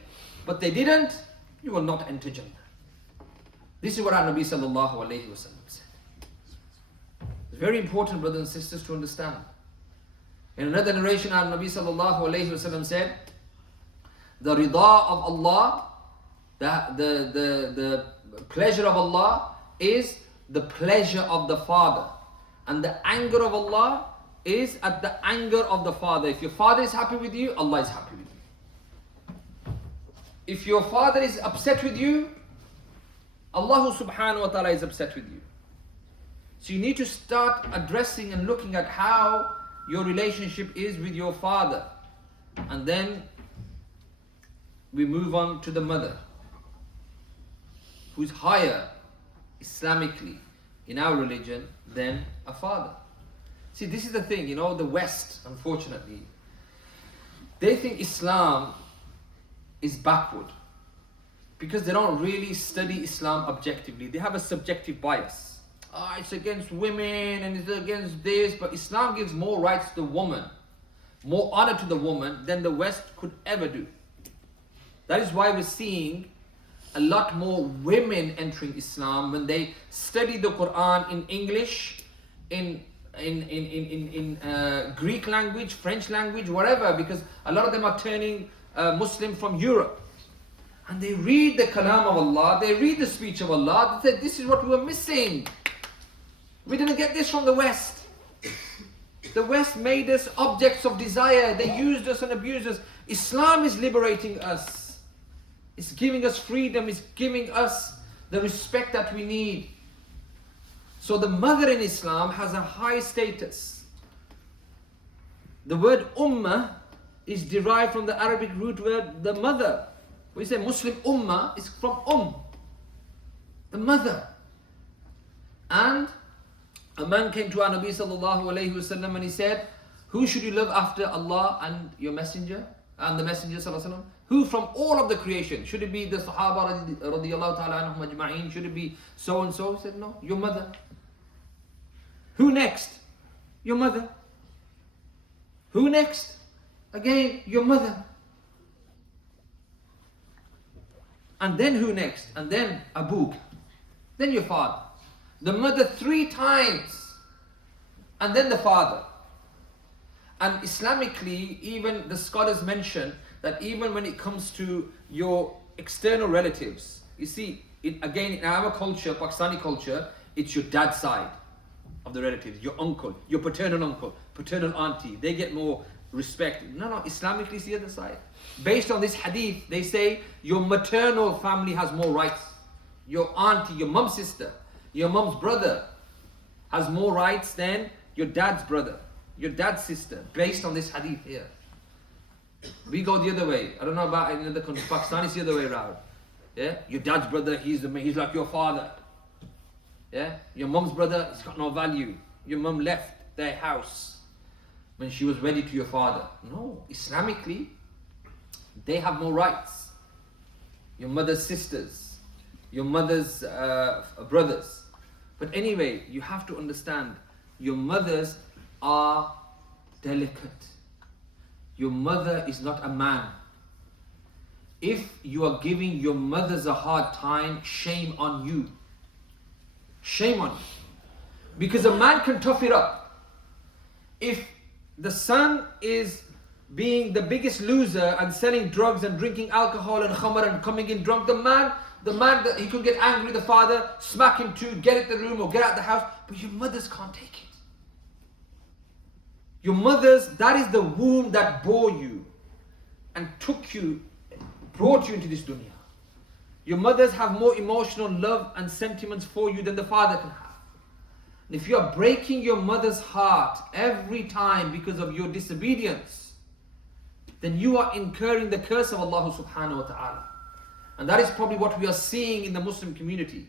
but they didn't. You will not enter Jannah. This is what our Nabi sallallahu alayhi wa sallam said. It's very important, brothers and sisters, to understand. In another narration, our Nabi sallallahu alayhi wa sallam said, the rida of Allah, the pleasure of Allah is the pleasure of the father, and the anger of Allah is at the anger of the father. If your father is happy with you, Allah is happy with you. If your father is upset with you, Allah subhanahu wa ta'ala is upset with you. So you need to start addressing and looking at how your relationship is with your father. And then we move on to the mother, who's higher Islamically in our religion than a father. See, this is the thing, the West, unfortunately, they think Islam is backward because they don't really study Islam objectively. They have a subjective bias. It's against women and it's against this, but Islam gives more rights to the woman, more honor to the woman than the West could ever do. That is why we're seeing a lot more women entering Islam when they study the Quran in English, in Greek language, French language, whatever, because a lot of them are turning Muslim from Europe. And they read the kalam of Allah, they read the speech of Allah, they say, this is what we were missing. We didn't get this from the West. The West made us objects of desire. They used us and abused us. Islam is liberating us. It's giving us freedom. It's giving us the respect that we need. So the mother in Islam has a high status. The word ummah is derived from the Arabic root word the mother. We say Muslim ummah is from the mother. And a man came to our Nabi sallallahu alayhi wasallam and he said, who should you love after Allah and your messenger and the messenger sallallahu alayhi wasallam? Who from all of the creation? Should it be the Sahaba radiyallahu ta'ala anhum ajma'een? Should it be so and so? He said, no, your mother. Who next? Your mother. Who next? Again, your mother. And then who next? And then Abuk. Then your father. The mother 3 times and then the father. And Islamically, even the scholars mention that even when it comes to your external relatives, you see, again in our culture, Pakistani culture, it's your dad's side of the relatives, your uncle, your paternal uncle, paternal auntie. They get more respect. No, Islamically it's the other side. Based on this hadith, they say your maternal family has more rights. Your auntie, your mum's sister, your mum's brother has more rights than your dad's brother, your dad's sister, based on this hadith here. We go the other way. I don't know about in other countries. Pakistan is the other way around. Yeah, your dad's brother, he's like your father. Yeah, your mum's brother, he's got no value. Your mum left their house when she was wedded to your father. No, Islamically, they have more rights. Your mother's sisters, your mother's brothers. But anyway, you have to understand, your mothers are delicate. Your mother is not a man. If you are giving your mothers a hard time, shame on you. Shame on you. Because a man can tough it up. If the son is being the biggest loser and selling drugs and drinking alcohol and khamar and coming in drunk, the man he could get angry with the father, smack him too, get out the room or get out the house, but your mothers can't take it. Your mothers, that is the womb that bore you and brought you into this dunya. Your mothers have more emotional love and sentiments for you than the father can have. And if you are breaking your mother's heart every time because of your disobedience, then you are incurring the curse of Allah subhanahu wa ta'ala. And that is probably what we are seeing in the Muslim community.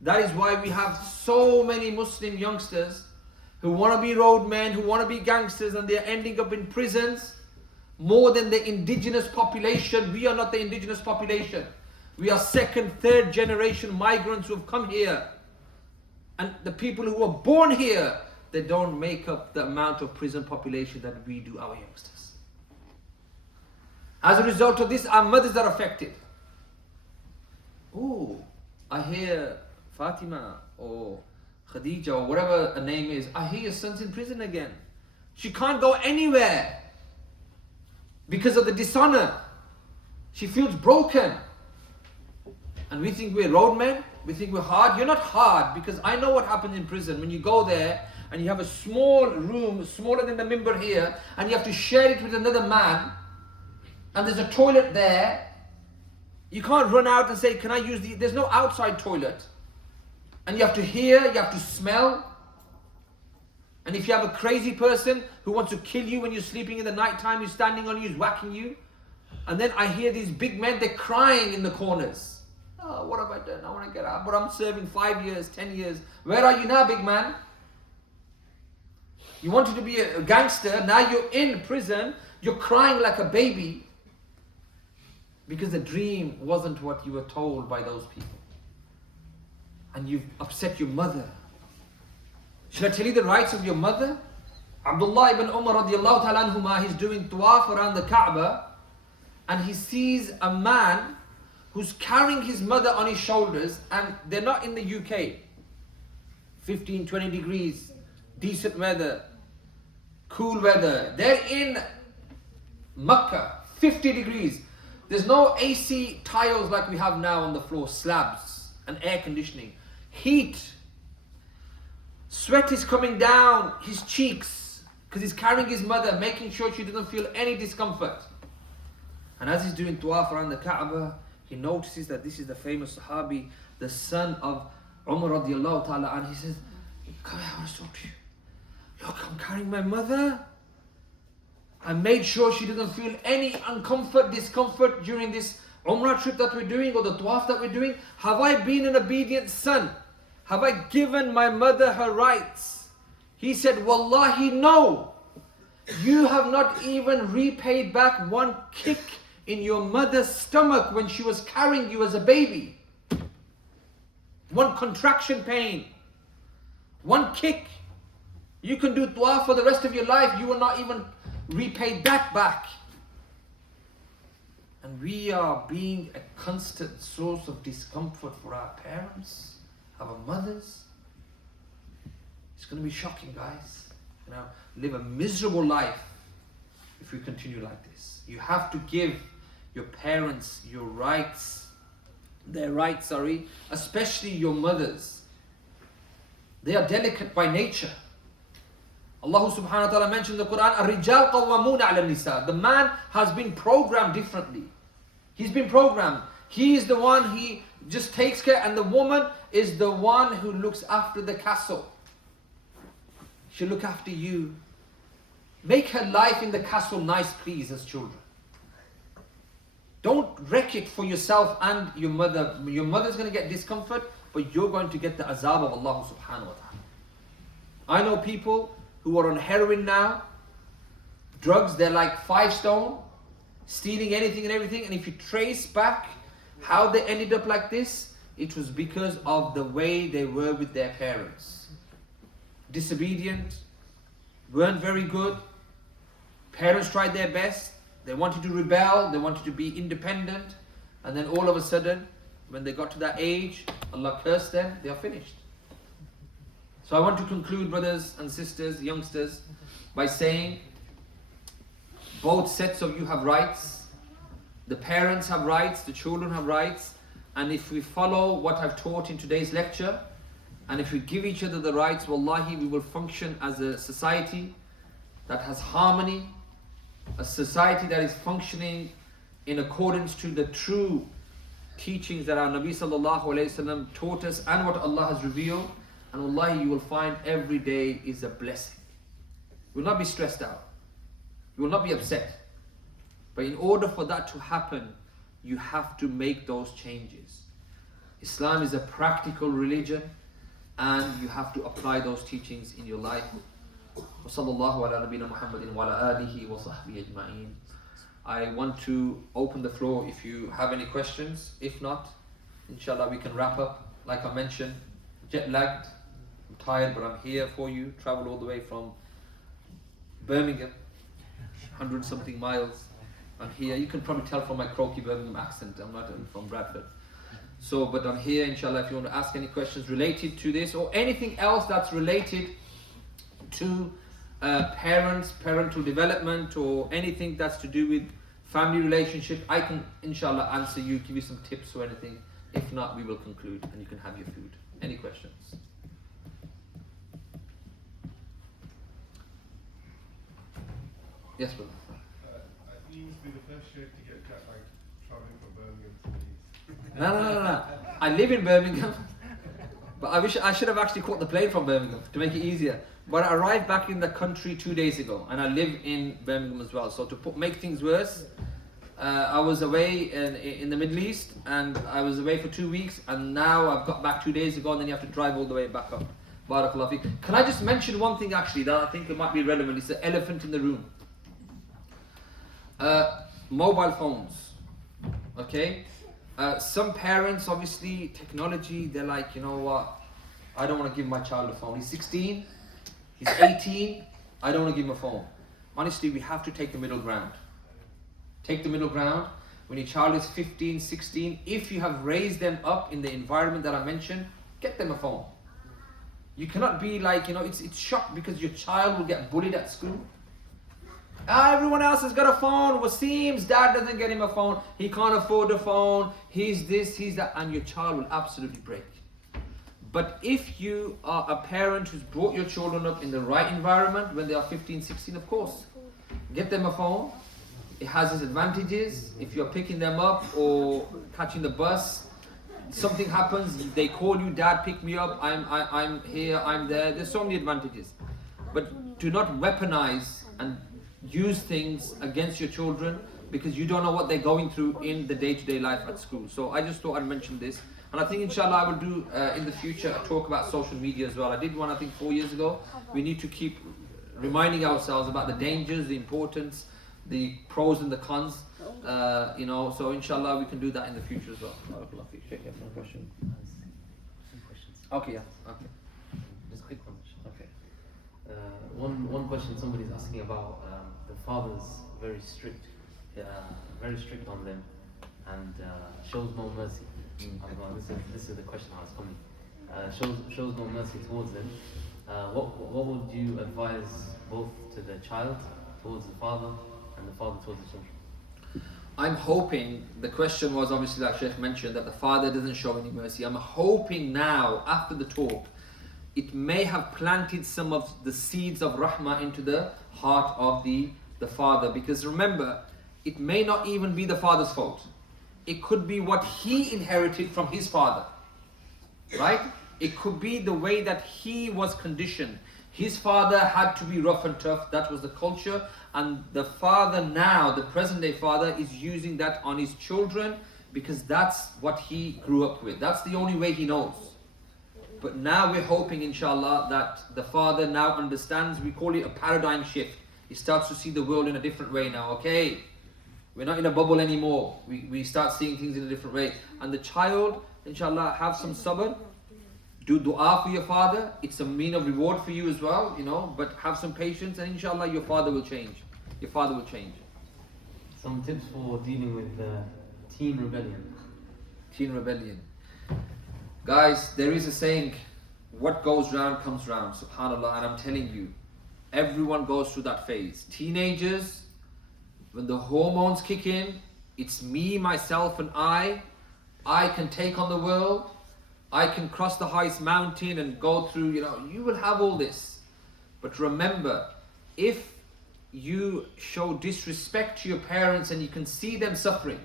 That is why we have so many Muslim youngsters who want to be roadmen, who want to be gangsters, and they are ending up in prisons more than the indigenous population. We are not the indigenous population. We are second, third generation migrants who have come here. And the people who were born here, they don't make up the amount of prison population that we do, our youngsters. As a result of this, our mothers are affected. Oh, I hear Fatima or Khadija or whatever her name is, I hear your son's in prison again. She can't go anywhere because of the dishonor. She feels broken. And we think we're roadmen, we think we're hard. You're not hard, because I know what happens in prison. When you go there and you have a small room, smaller than the mimbar here, and you have to share it with another man, and there's a toilet there, you can't run out and say, can I use there's no outside toilet. And you have to hear, you have to smell. And if you have a crazy person who wants to kill you when you're sleeping in the night time, he's standing on you, he's whacking you. And then I hear these big men, they're crying in the corners. Oh, what have I done? I want to get out. But I'm serving 5 years, 10 years. Where are you now, big man? You wanted to be a gangster, now you're in prison, you're crying like a baby. Because the dream wasn't what you were told by those people. And you've upset your mother. Should I tell you the rights of your mother? Abdullah ibn Umar radiallahu ta'ala anhuma, he's doing tawaf around the Kaaba, and he sees a man who's carrying his mother on his shoulders, and they're not in the UK. 15, 20 degrees, decent weather, cool weather. They're in Makkah, 50 degrees. There's no AC tiles like we have now on the floor, slabs and air conditioning. Heat. Sweat is coming down his cheeks because he's carrying his mother, making sure she doesn't feel any discomfort. And as he's doing tawaf around the Kaaba, he notices that this is the famous Sahabi, the son of Umar radiallahu ta'ala, and he says, come here, I want to talk to you. Look, I'm carrying my mother. I made sure she doesn't feel any discomfort during this Umrah trip that we're doing, or the tawaf that we're doing. Have I been an obedient son? Have I given my mother her rights? He said, Wallahi, no. You have not even repaid back one kick in your mother's stomach when she was carrying you as a baby. One contraction pain. One kick. You can do tawaf for the rest of your life. You will not even repay that back. And we are being a constant source of discomfort for our parents, our mothers. It's going to be shocking, guys. live a miserable life if we continue like this. You have to give your parents your rights, their rights, especially your mothers. They are delicate by nature. Allah subhanahu wa ta'ala mentioned in the Quran, الرِّجَالْ قَوَّمُونَ عَلَى النِّسَاءِ. The man has been programmed differently. He's been programmed. He is the one, he just takes care, and the woman is the one who looks after the castle. She'll look after you. Make her life in the castle nice, please, as children. Don't wreck it for yourself and your mother. Your mother's going to get discomfort, but you're going to get the azab of Allah subhanahu wa ta'ala. I know people who are on heroin now, drugs, they're like 5 stone, stealing anything and everything, and if you trace back how they ended up like this, it was because of the way they were with their parents. Disobedient, weren't very good, parents tried their best, they wanted to rebel, they wanted to be independent, and then all of a sudden, when they got to that age, Allah cursed them, they are finished. So I want to conclude, brothers and sisters, youngsters, by saying both sets of you have rights. The parents have rights, the children have rights, and if we follow what I've taught in today's lecture, and if we give each other the rights, wallahi, we will function as a society that has harmony, a society that is functioning in accordance to the true teachings that our Nabi sallallahu alayhi wasallam taught us and what Allah has revealed. And wallahi, you will find every day is a blessing. You will not be stressed out. You will not be upset. But in order for that to happen, you have to make those changes. Islam is a practical religion, and you have to apply those teachings in your life. I want to open the floor if you have any questions. If not, inshallah, we can wrap up. Like I mentioned, jet lagged, I'm tired, but I'm here for you. Traveled all the way from Birmingham, 100 something miles. I'm here. You can probably tell from my croaky Birmingham accent, I'm not from Bradford. So, but I'm here, inshallah, if you want to ask any questions related to this or anything else that's related to parents, parental development, or anything that's to do with family relationship, I can, inshallah, answer you, give you some tips or anything. If not, we will conclude and you can have your food. Any questions? Yes, brother. I think you must be the first sheikh to get jet lag traveling from Birmingham to Leeds. No. I live in Birmingham, but I wish I should have actually caught the plane from Birmingham to make it easier. But I arrived back in the country 2 days ago, and I live in Birmingham as well. So to make things worse, I was away in the Middle East, and I was away for 2 weeks, and now I've got back 2 days ago, and then you have to drive all the way back up. Barakallah feek. Can I just mention one thing actually that I think it might be relevant? It's the elephant in the room. Mobile phones. Okay? Some parents, obviously, technology, they're like, you know what, I don't want to give my child a phone. He's 16, he's 18, I don't want to give him a phone. Honestly, we have to take the middle ground. Take the middle ground. When your child is 15, 16, if you have raised them up in the environment that I mentioned, get them a phone. You cannot be like, it's shocked because your child will get bullied at school. Everyone else has got a phone. Waseem's dad doesn't get him a phone. He can't afford a phone. He's this, he's that. And your child will absolutely break. But if you are a parent who's brought your children up in the right environment when they are 15, 16, of course, get them a phone. It has its advantages. If you're picking them up or catching the bus, something happens, they call you, Dad, pick me up, I'm here, I'm there. There's so many advantages. But do not weaponize and use things against your children because you don't know what they're going through in the day-to-day life at school. So I just thought I'd mention this. And I think inshallah I will do in the future a talk about social media as well. I did one I think 4 years ago. We need to keep reminding ourselves about the dangers, the importance, the pros and the cons. So inshallah we can do that in the future as well. Question. Some questions. Okay, yeah. Okay. Just a quick one. Okay. One question somebody's asking about the father's very strict on them and shows no mercy. This is the question I was coming. Shows no mercy towards them. what would you advise both to the child towards the father and the father towards the children? I'm hoping, the question was obviously like Sheikh mentioned, that the father doesn't show any mercy. I'm hoping now, after the talk, it may have planted some of the seeds of rahmah into the heart of the father. Because remember, it may not even be the father's fault. It could be what he inherited from his father. Right? It could be the way that he was conditioned. His father had to be rough and tough. That was the culture. And the father now, the present day father, is using that on his children because that's what he grew up with. That's the only way he knows. But now we're hoping, inshallah, that the father now understands. We call it a paradigm shift. He starts to see the world in a different way now. Okay, we're not in a bubble anymore. We start seeing things in a different way. And the child, inshallah, have some sabr. Do dua for your father. It's a mean of reward for you as well, you know. But have some patience, and inshallah, your father will change. Your father will change. Some tips for dealing with teen rebellion. Teen rebellion. Guys, there is a saying, what goes round comes round, subhanallah, and I'm telling you, everyone goes through that phase. Teenagers, when the hormones kick in, it's me, myself and I can take on the world, I can cross the highest mountain and go through, you know, you will have all this. But remember, if you show disrespect to your parents and you can see them suffering,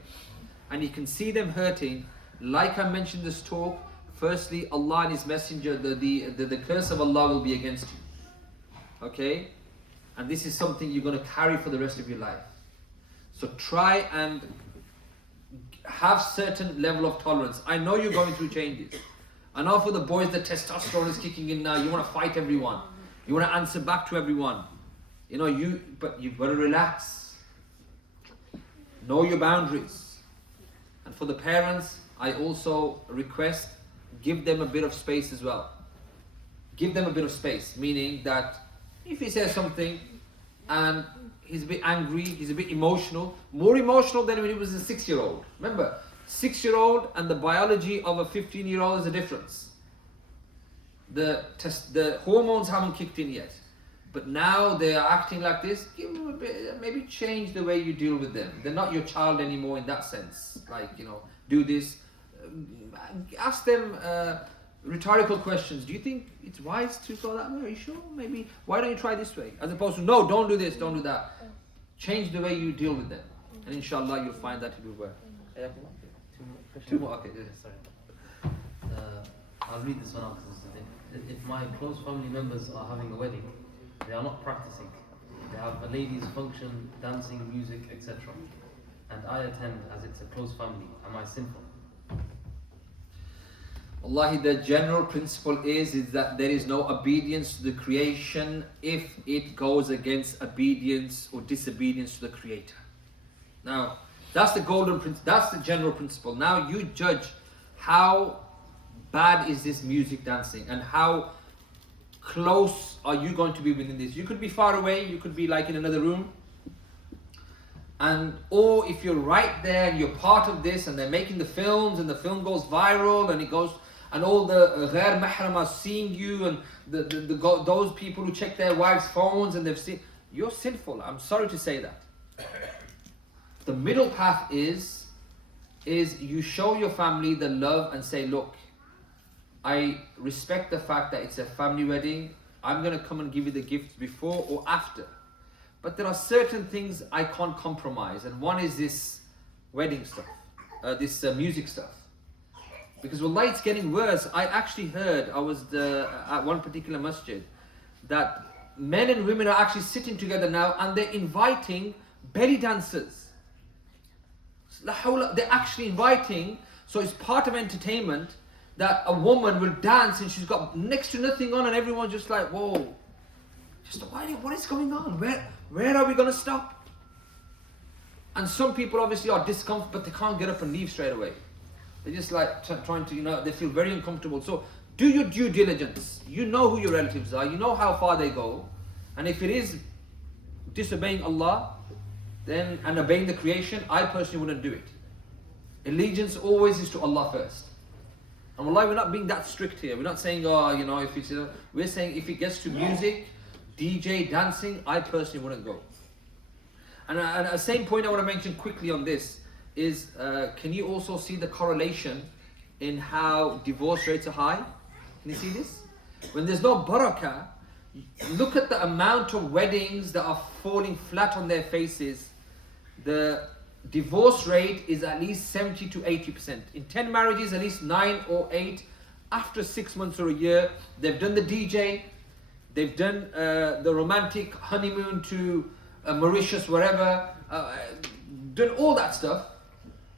and you can see them hurting, like I mentioned in this talk, firstly, Allah and His Messenger, the curse of Allah will be against you. Okay? And this is something you're going to carry for the rest of your life. So try and have certain level of tolerance. I know you're going through changes. I know for the boys, the testosterone is kicking in now. You want to fight everyone. You want to answer back to everyone. You know, but you've got to relax. Know your boundaries. And for the parents, I also request, give them a bit of space as well. Give them a bit of space, meaning that if he says something and he's a bit angry, he's a bit emotional, more emotional than when he was a 6-year-old. Remember, 6-year-old and the biology of a 15-year-old is a difference. The hormones haven't kicked in yet. But now they are acting like this. Give them a bit, maybe change the way you deal with them. They're not your child anymore in that sense. Like, you know, do this. Ask them rhetorical questions. Do you think it's wise to go that way? Are you sure? Maybe, why don't you try this way? As opposed to, no, don't do this, don't do that. Change the way you deal with them. And inshallah, you'll find that it will work. Two more, okay. Sorry. I'll read this one out because this is the thing. If my close family members are having a wedding, they are not practicing. They have a ladies' function, dancing, music, etc. And I attend as it's a close family. Am I sinful? Wallahi, the general principle is that there is no obedience to the creation if it goes against obedience or disobedience to the Creator. Now, that's the golden principle, that's the general principle. Now you judge how bad is this music dancing and how close are you going to be within this. You could be far away, you could be like in another room. Or if you're right there and you're part of this and they're making the films and the film goes viral and it goes, and all the ghair mahram are seeing you, and those people who check their wives' phones and they've seen, you're sinful. I'm sorry to say that. The middle path is you show your family the love and say, look, I respect the fact that it's a family wedding. I'm going to come and give you the gifts before or after. But there are certain things I can't compromise. And one is this wedding stuff, this music stuff. Because wallahi, it's getting worse. I actually heard, I was at one particular masjid, that men and women are actually sitting together now and they're inviting belly dancers. They're actually inviting, so it's part of entertainment, that a woman will dance and she's got next to nothing on and everyone's just like, whoa. Just what is going on? Where are we going to stop? And some people obviously are discomfort, but they can't get up and leave straight away. They're just like trying to, you know, they feel very uncomfortable. So do your due diligence. You know who your relatives are. You know how far they go. And if it is disobeying Allah and obeying the creation, I personally wouldn't do it. Allegiance always is to Allah first. And wallahi, we're not being that strict here. We're not saying, oh, you know, if it's, we're saying if it gets to music, DJ, dancing, I personally wouldn't go. And a same point I want to mention quickly on this is, can you also see the correlation in how divorce rates are high? Can you see this? When there's no barakah, look at the amount of weddings that are falling flat on their faces. The divorce rate is at least 70 to 80%. In 10 marriages, at least 9 or 8, after 6 months or a year, they've done the DJ, they've done the romantic honeymoon to Mauritius, wherever, done all that stuff,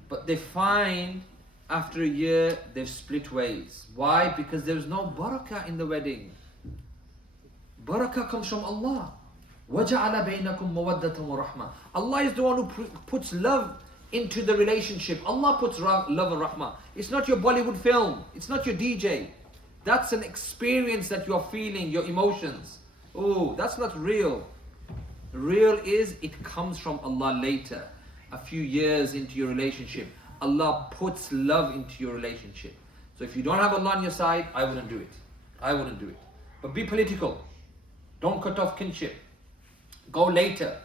but they find after a year they've split ways. Why? Because there's no barakah in the wedding. Barakah comes from Allah. وَجَعَلَ بَيْنَكُمْ مَوَدَّةً وَرَحْمَةً. Allah is the one who puts love into the relationship. Allah puts love and rahmah. It's not your Bollywood film. It's not your DJ. That's an experience that you're feeling, your emotions. Oh, that's not real. Real is, it comes from Allah later. A few years into your relationship, Allah puts love into your relationship. So if you don't have Allah on your side, I wouldn't do it. I wouldn't do it. But be political. Don't cut off kinship. Go later.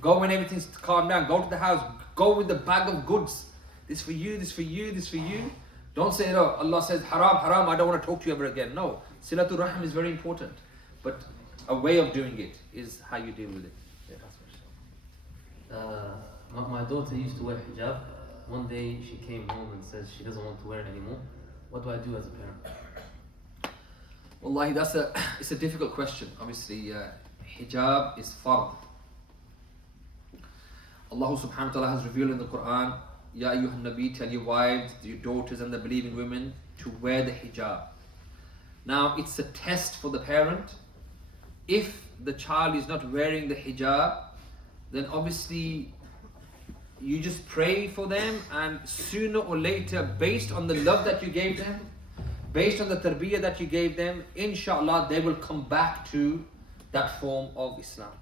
Go when everything's calmed down. Go to the house. Go with the bag of goods. This for you, this for you, this for you. Don't say, no, Allah says haram, haram, I don't want to talk to you ever again. No. Silatul Rahim is very important. But a way of doing it is how you deal with it. My daughter used to wear hijab. One day she came home and says she doesn't want to wear it anymore. What do I do as a parent? Wallahi, it's a difficult question. Obviously, hijab is fard. Allah subhanahu wa ta'ala has revealed in the Quran, Ya ayyuhan nabi, tell your wives, your daughters and the believing women to wear the hijab. Now, it's a test for the parent. If the child is not wearing the hijab, then obviously you just pray for them, and sooner or later, based on the love that you gave them, based on the tarbiyah that you gave them, inshallah they will come back to that form of Islam.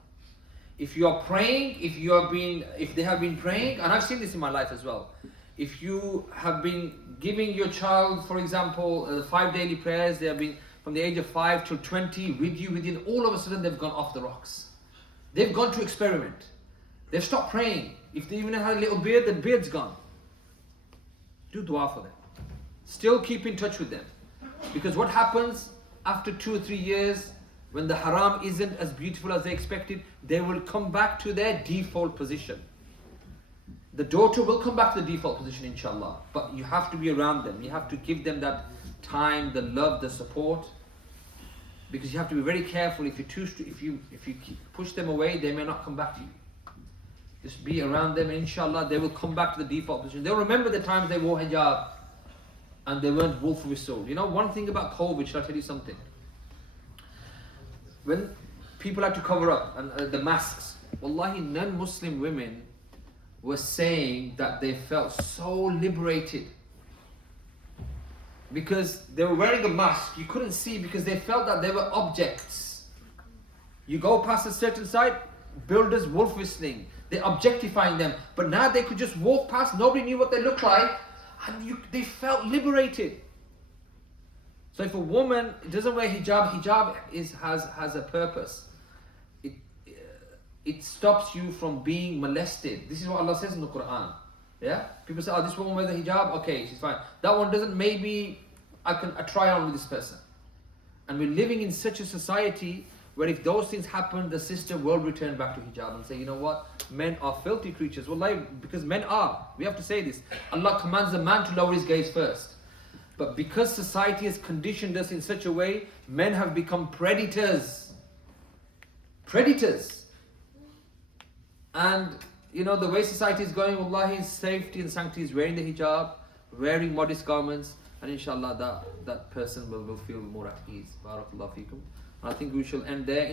If you are praying, if they have been praying, and I've seen this in my life as well, if you have been giving your child, for example, the 5 daily prayers, they have been from the age of 5 till 20 with you, within all of a sudden they've gone off the rocks. They've gone to experiment. They've stopped praying. If they even had a little beard, the beard's gone. Do dua for them. Still keep in touch with them. Because what happens after 2 or 3 years, when the haram isn't as beautiful as they expected, they will come back to their default position. The daughter will come back to the default position, inshallah. But you have to be around them. You have to give them that time, the love, the support. Because you have to be very careful. If you push them away, they may not come back to you. Just be around them, and inshallah they will come back to the default position. They'll remember the times they wore hijab and they weren't wolf whistled. You know, one thing about COVID, shall I tell you something? When people had to cover up, and the masks, wallahi, non-Muslim women were saying that they felt so liberated. Because they were wearing a mask, you couldn't see because they felt that they were objects. You go past a certain site, builders wolf whistling, they're objectifying them. But now they could just walk past, nobody knew what they looked like, and they felt liberated. So if a woman doesn't wear hijab, has a purpose. It stops you from being molested. This is what Allah says in the Quran. Yeah? People say, oh, this woman wears the hijab, okay, she's fine. That one doesn't, maybe I try on with this person. And we're living in such a society where if those things happen, the sister will return back to hijab and say, you know what, men are filthy creatures. Wallahi, because men are. We have to say this. Allah commands the man to lower his gaze first. But because society has conditioned us in such a way, men have become predators. Predators. And you know, the way society is going, wallahi, safety and sanctity is wearing the hijab, wearing modest garments, and inshallah that person will feel more at ease. Barakallahu feekum. I think we shall end there.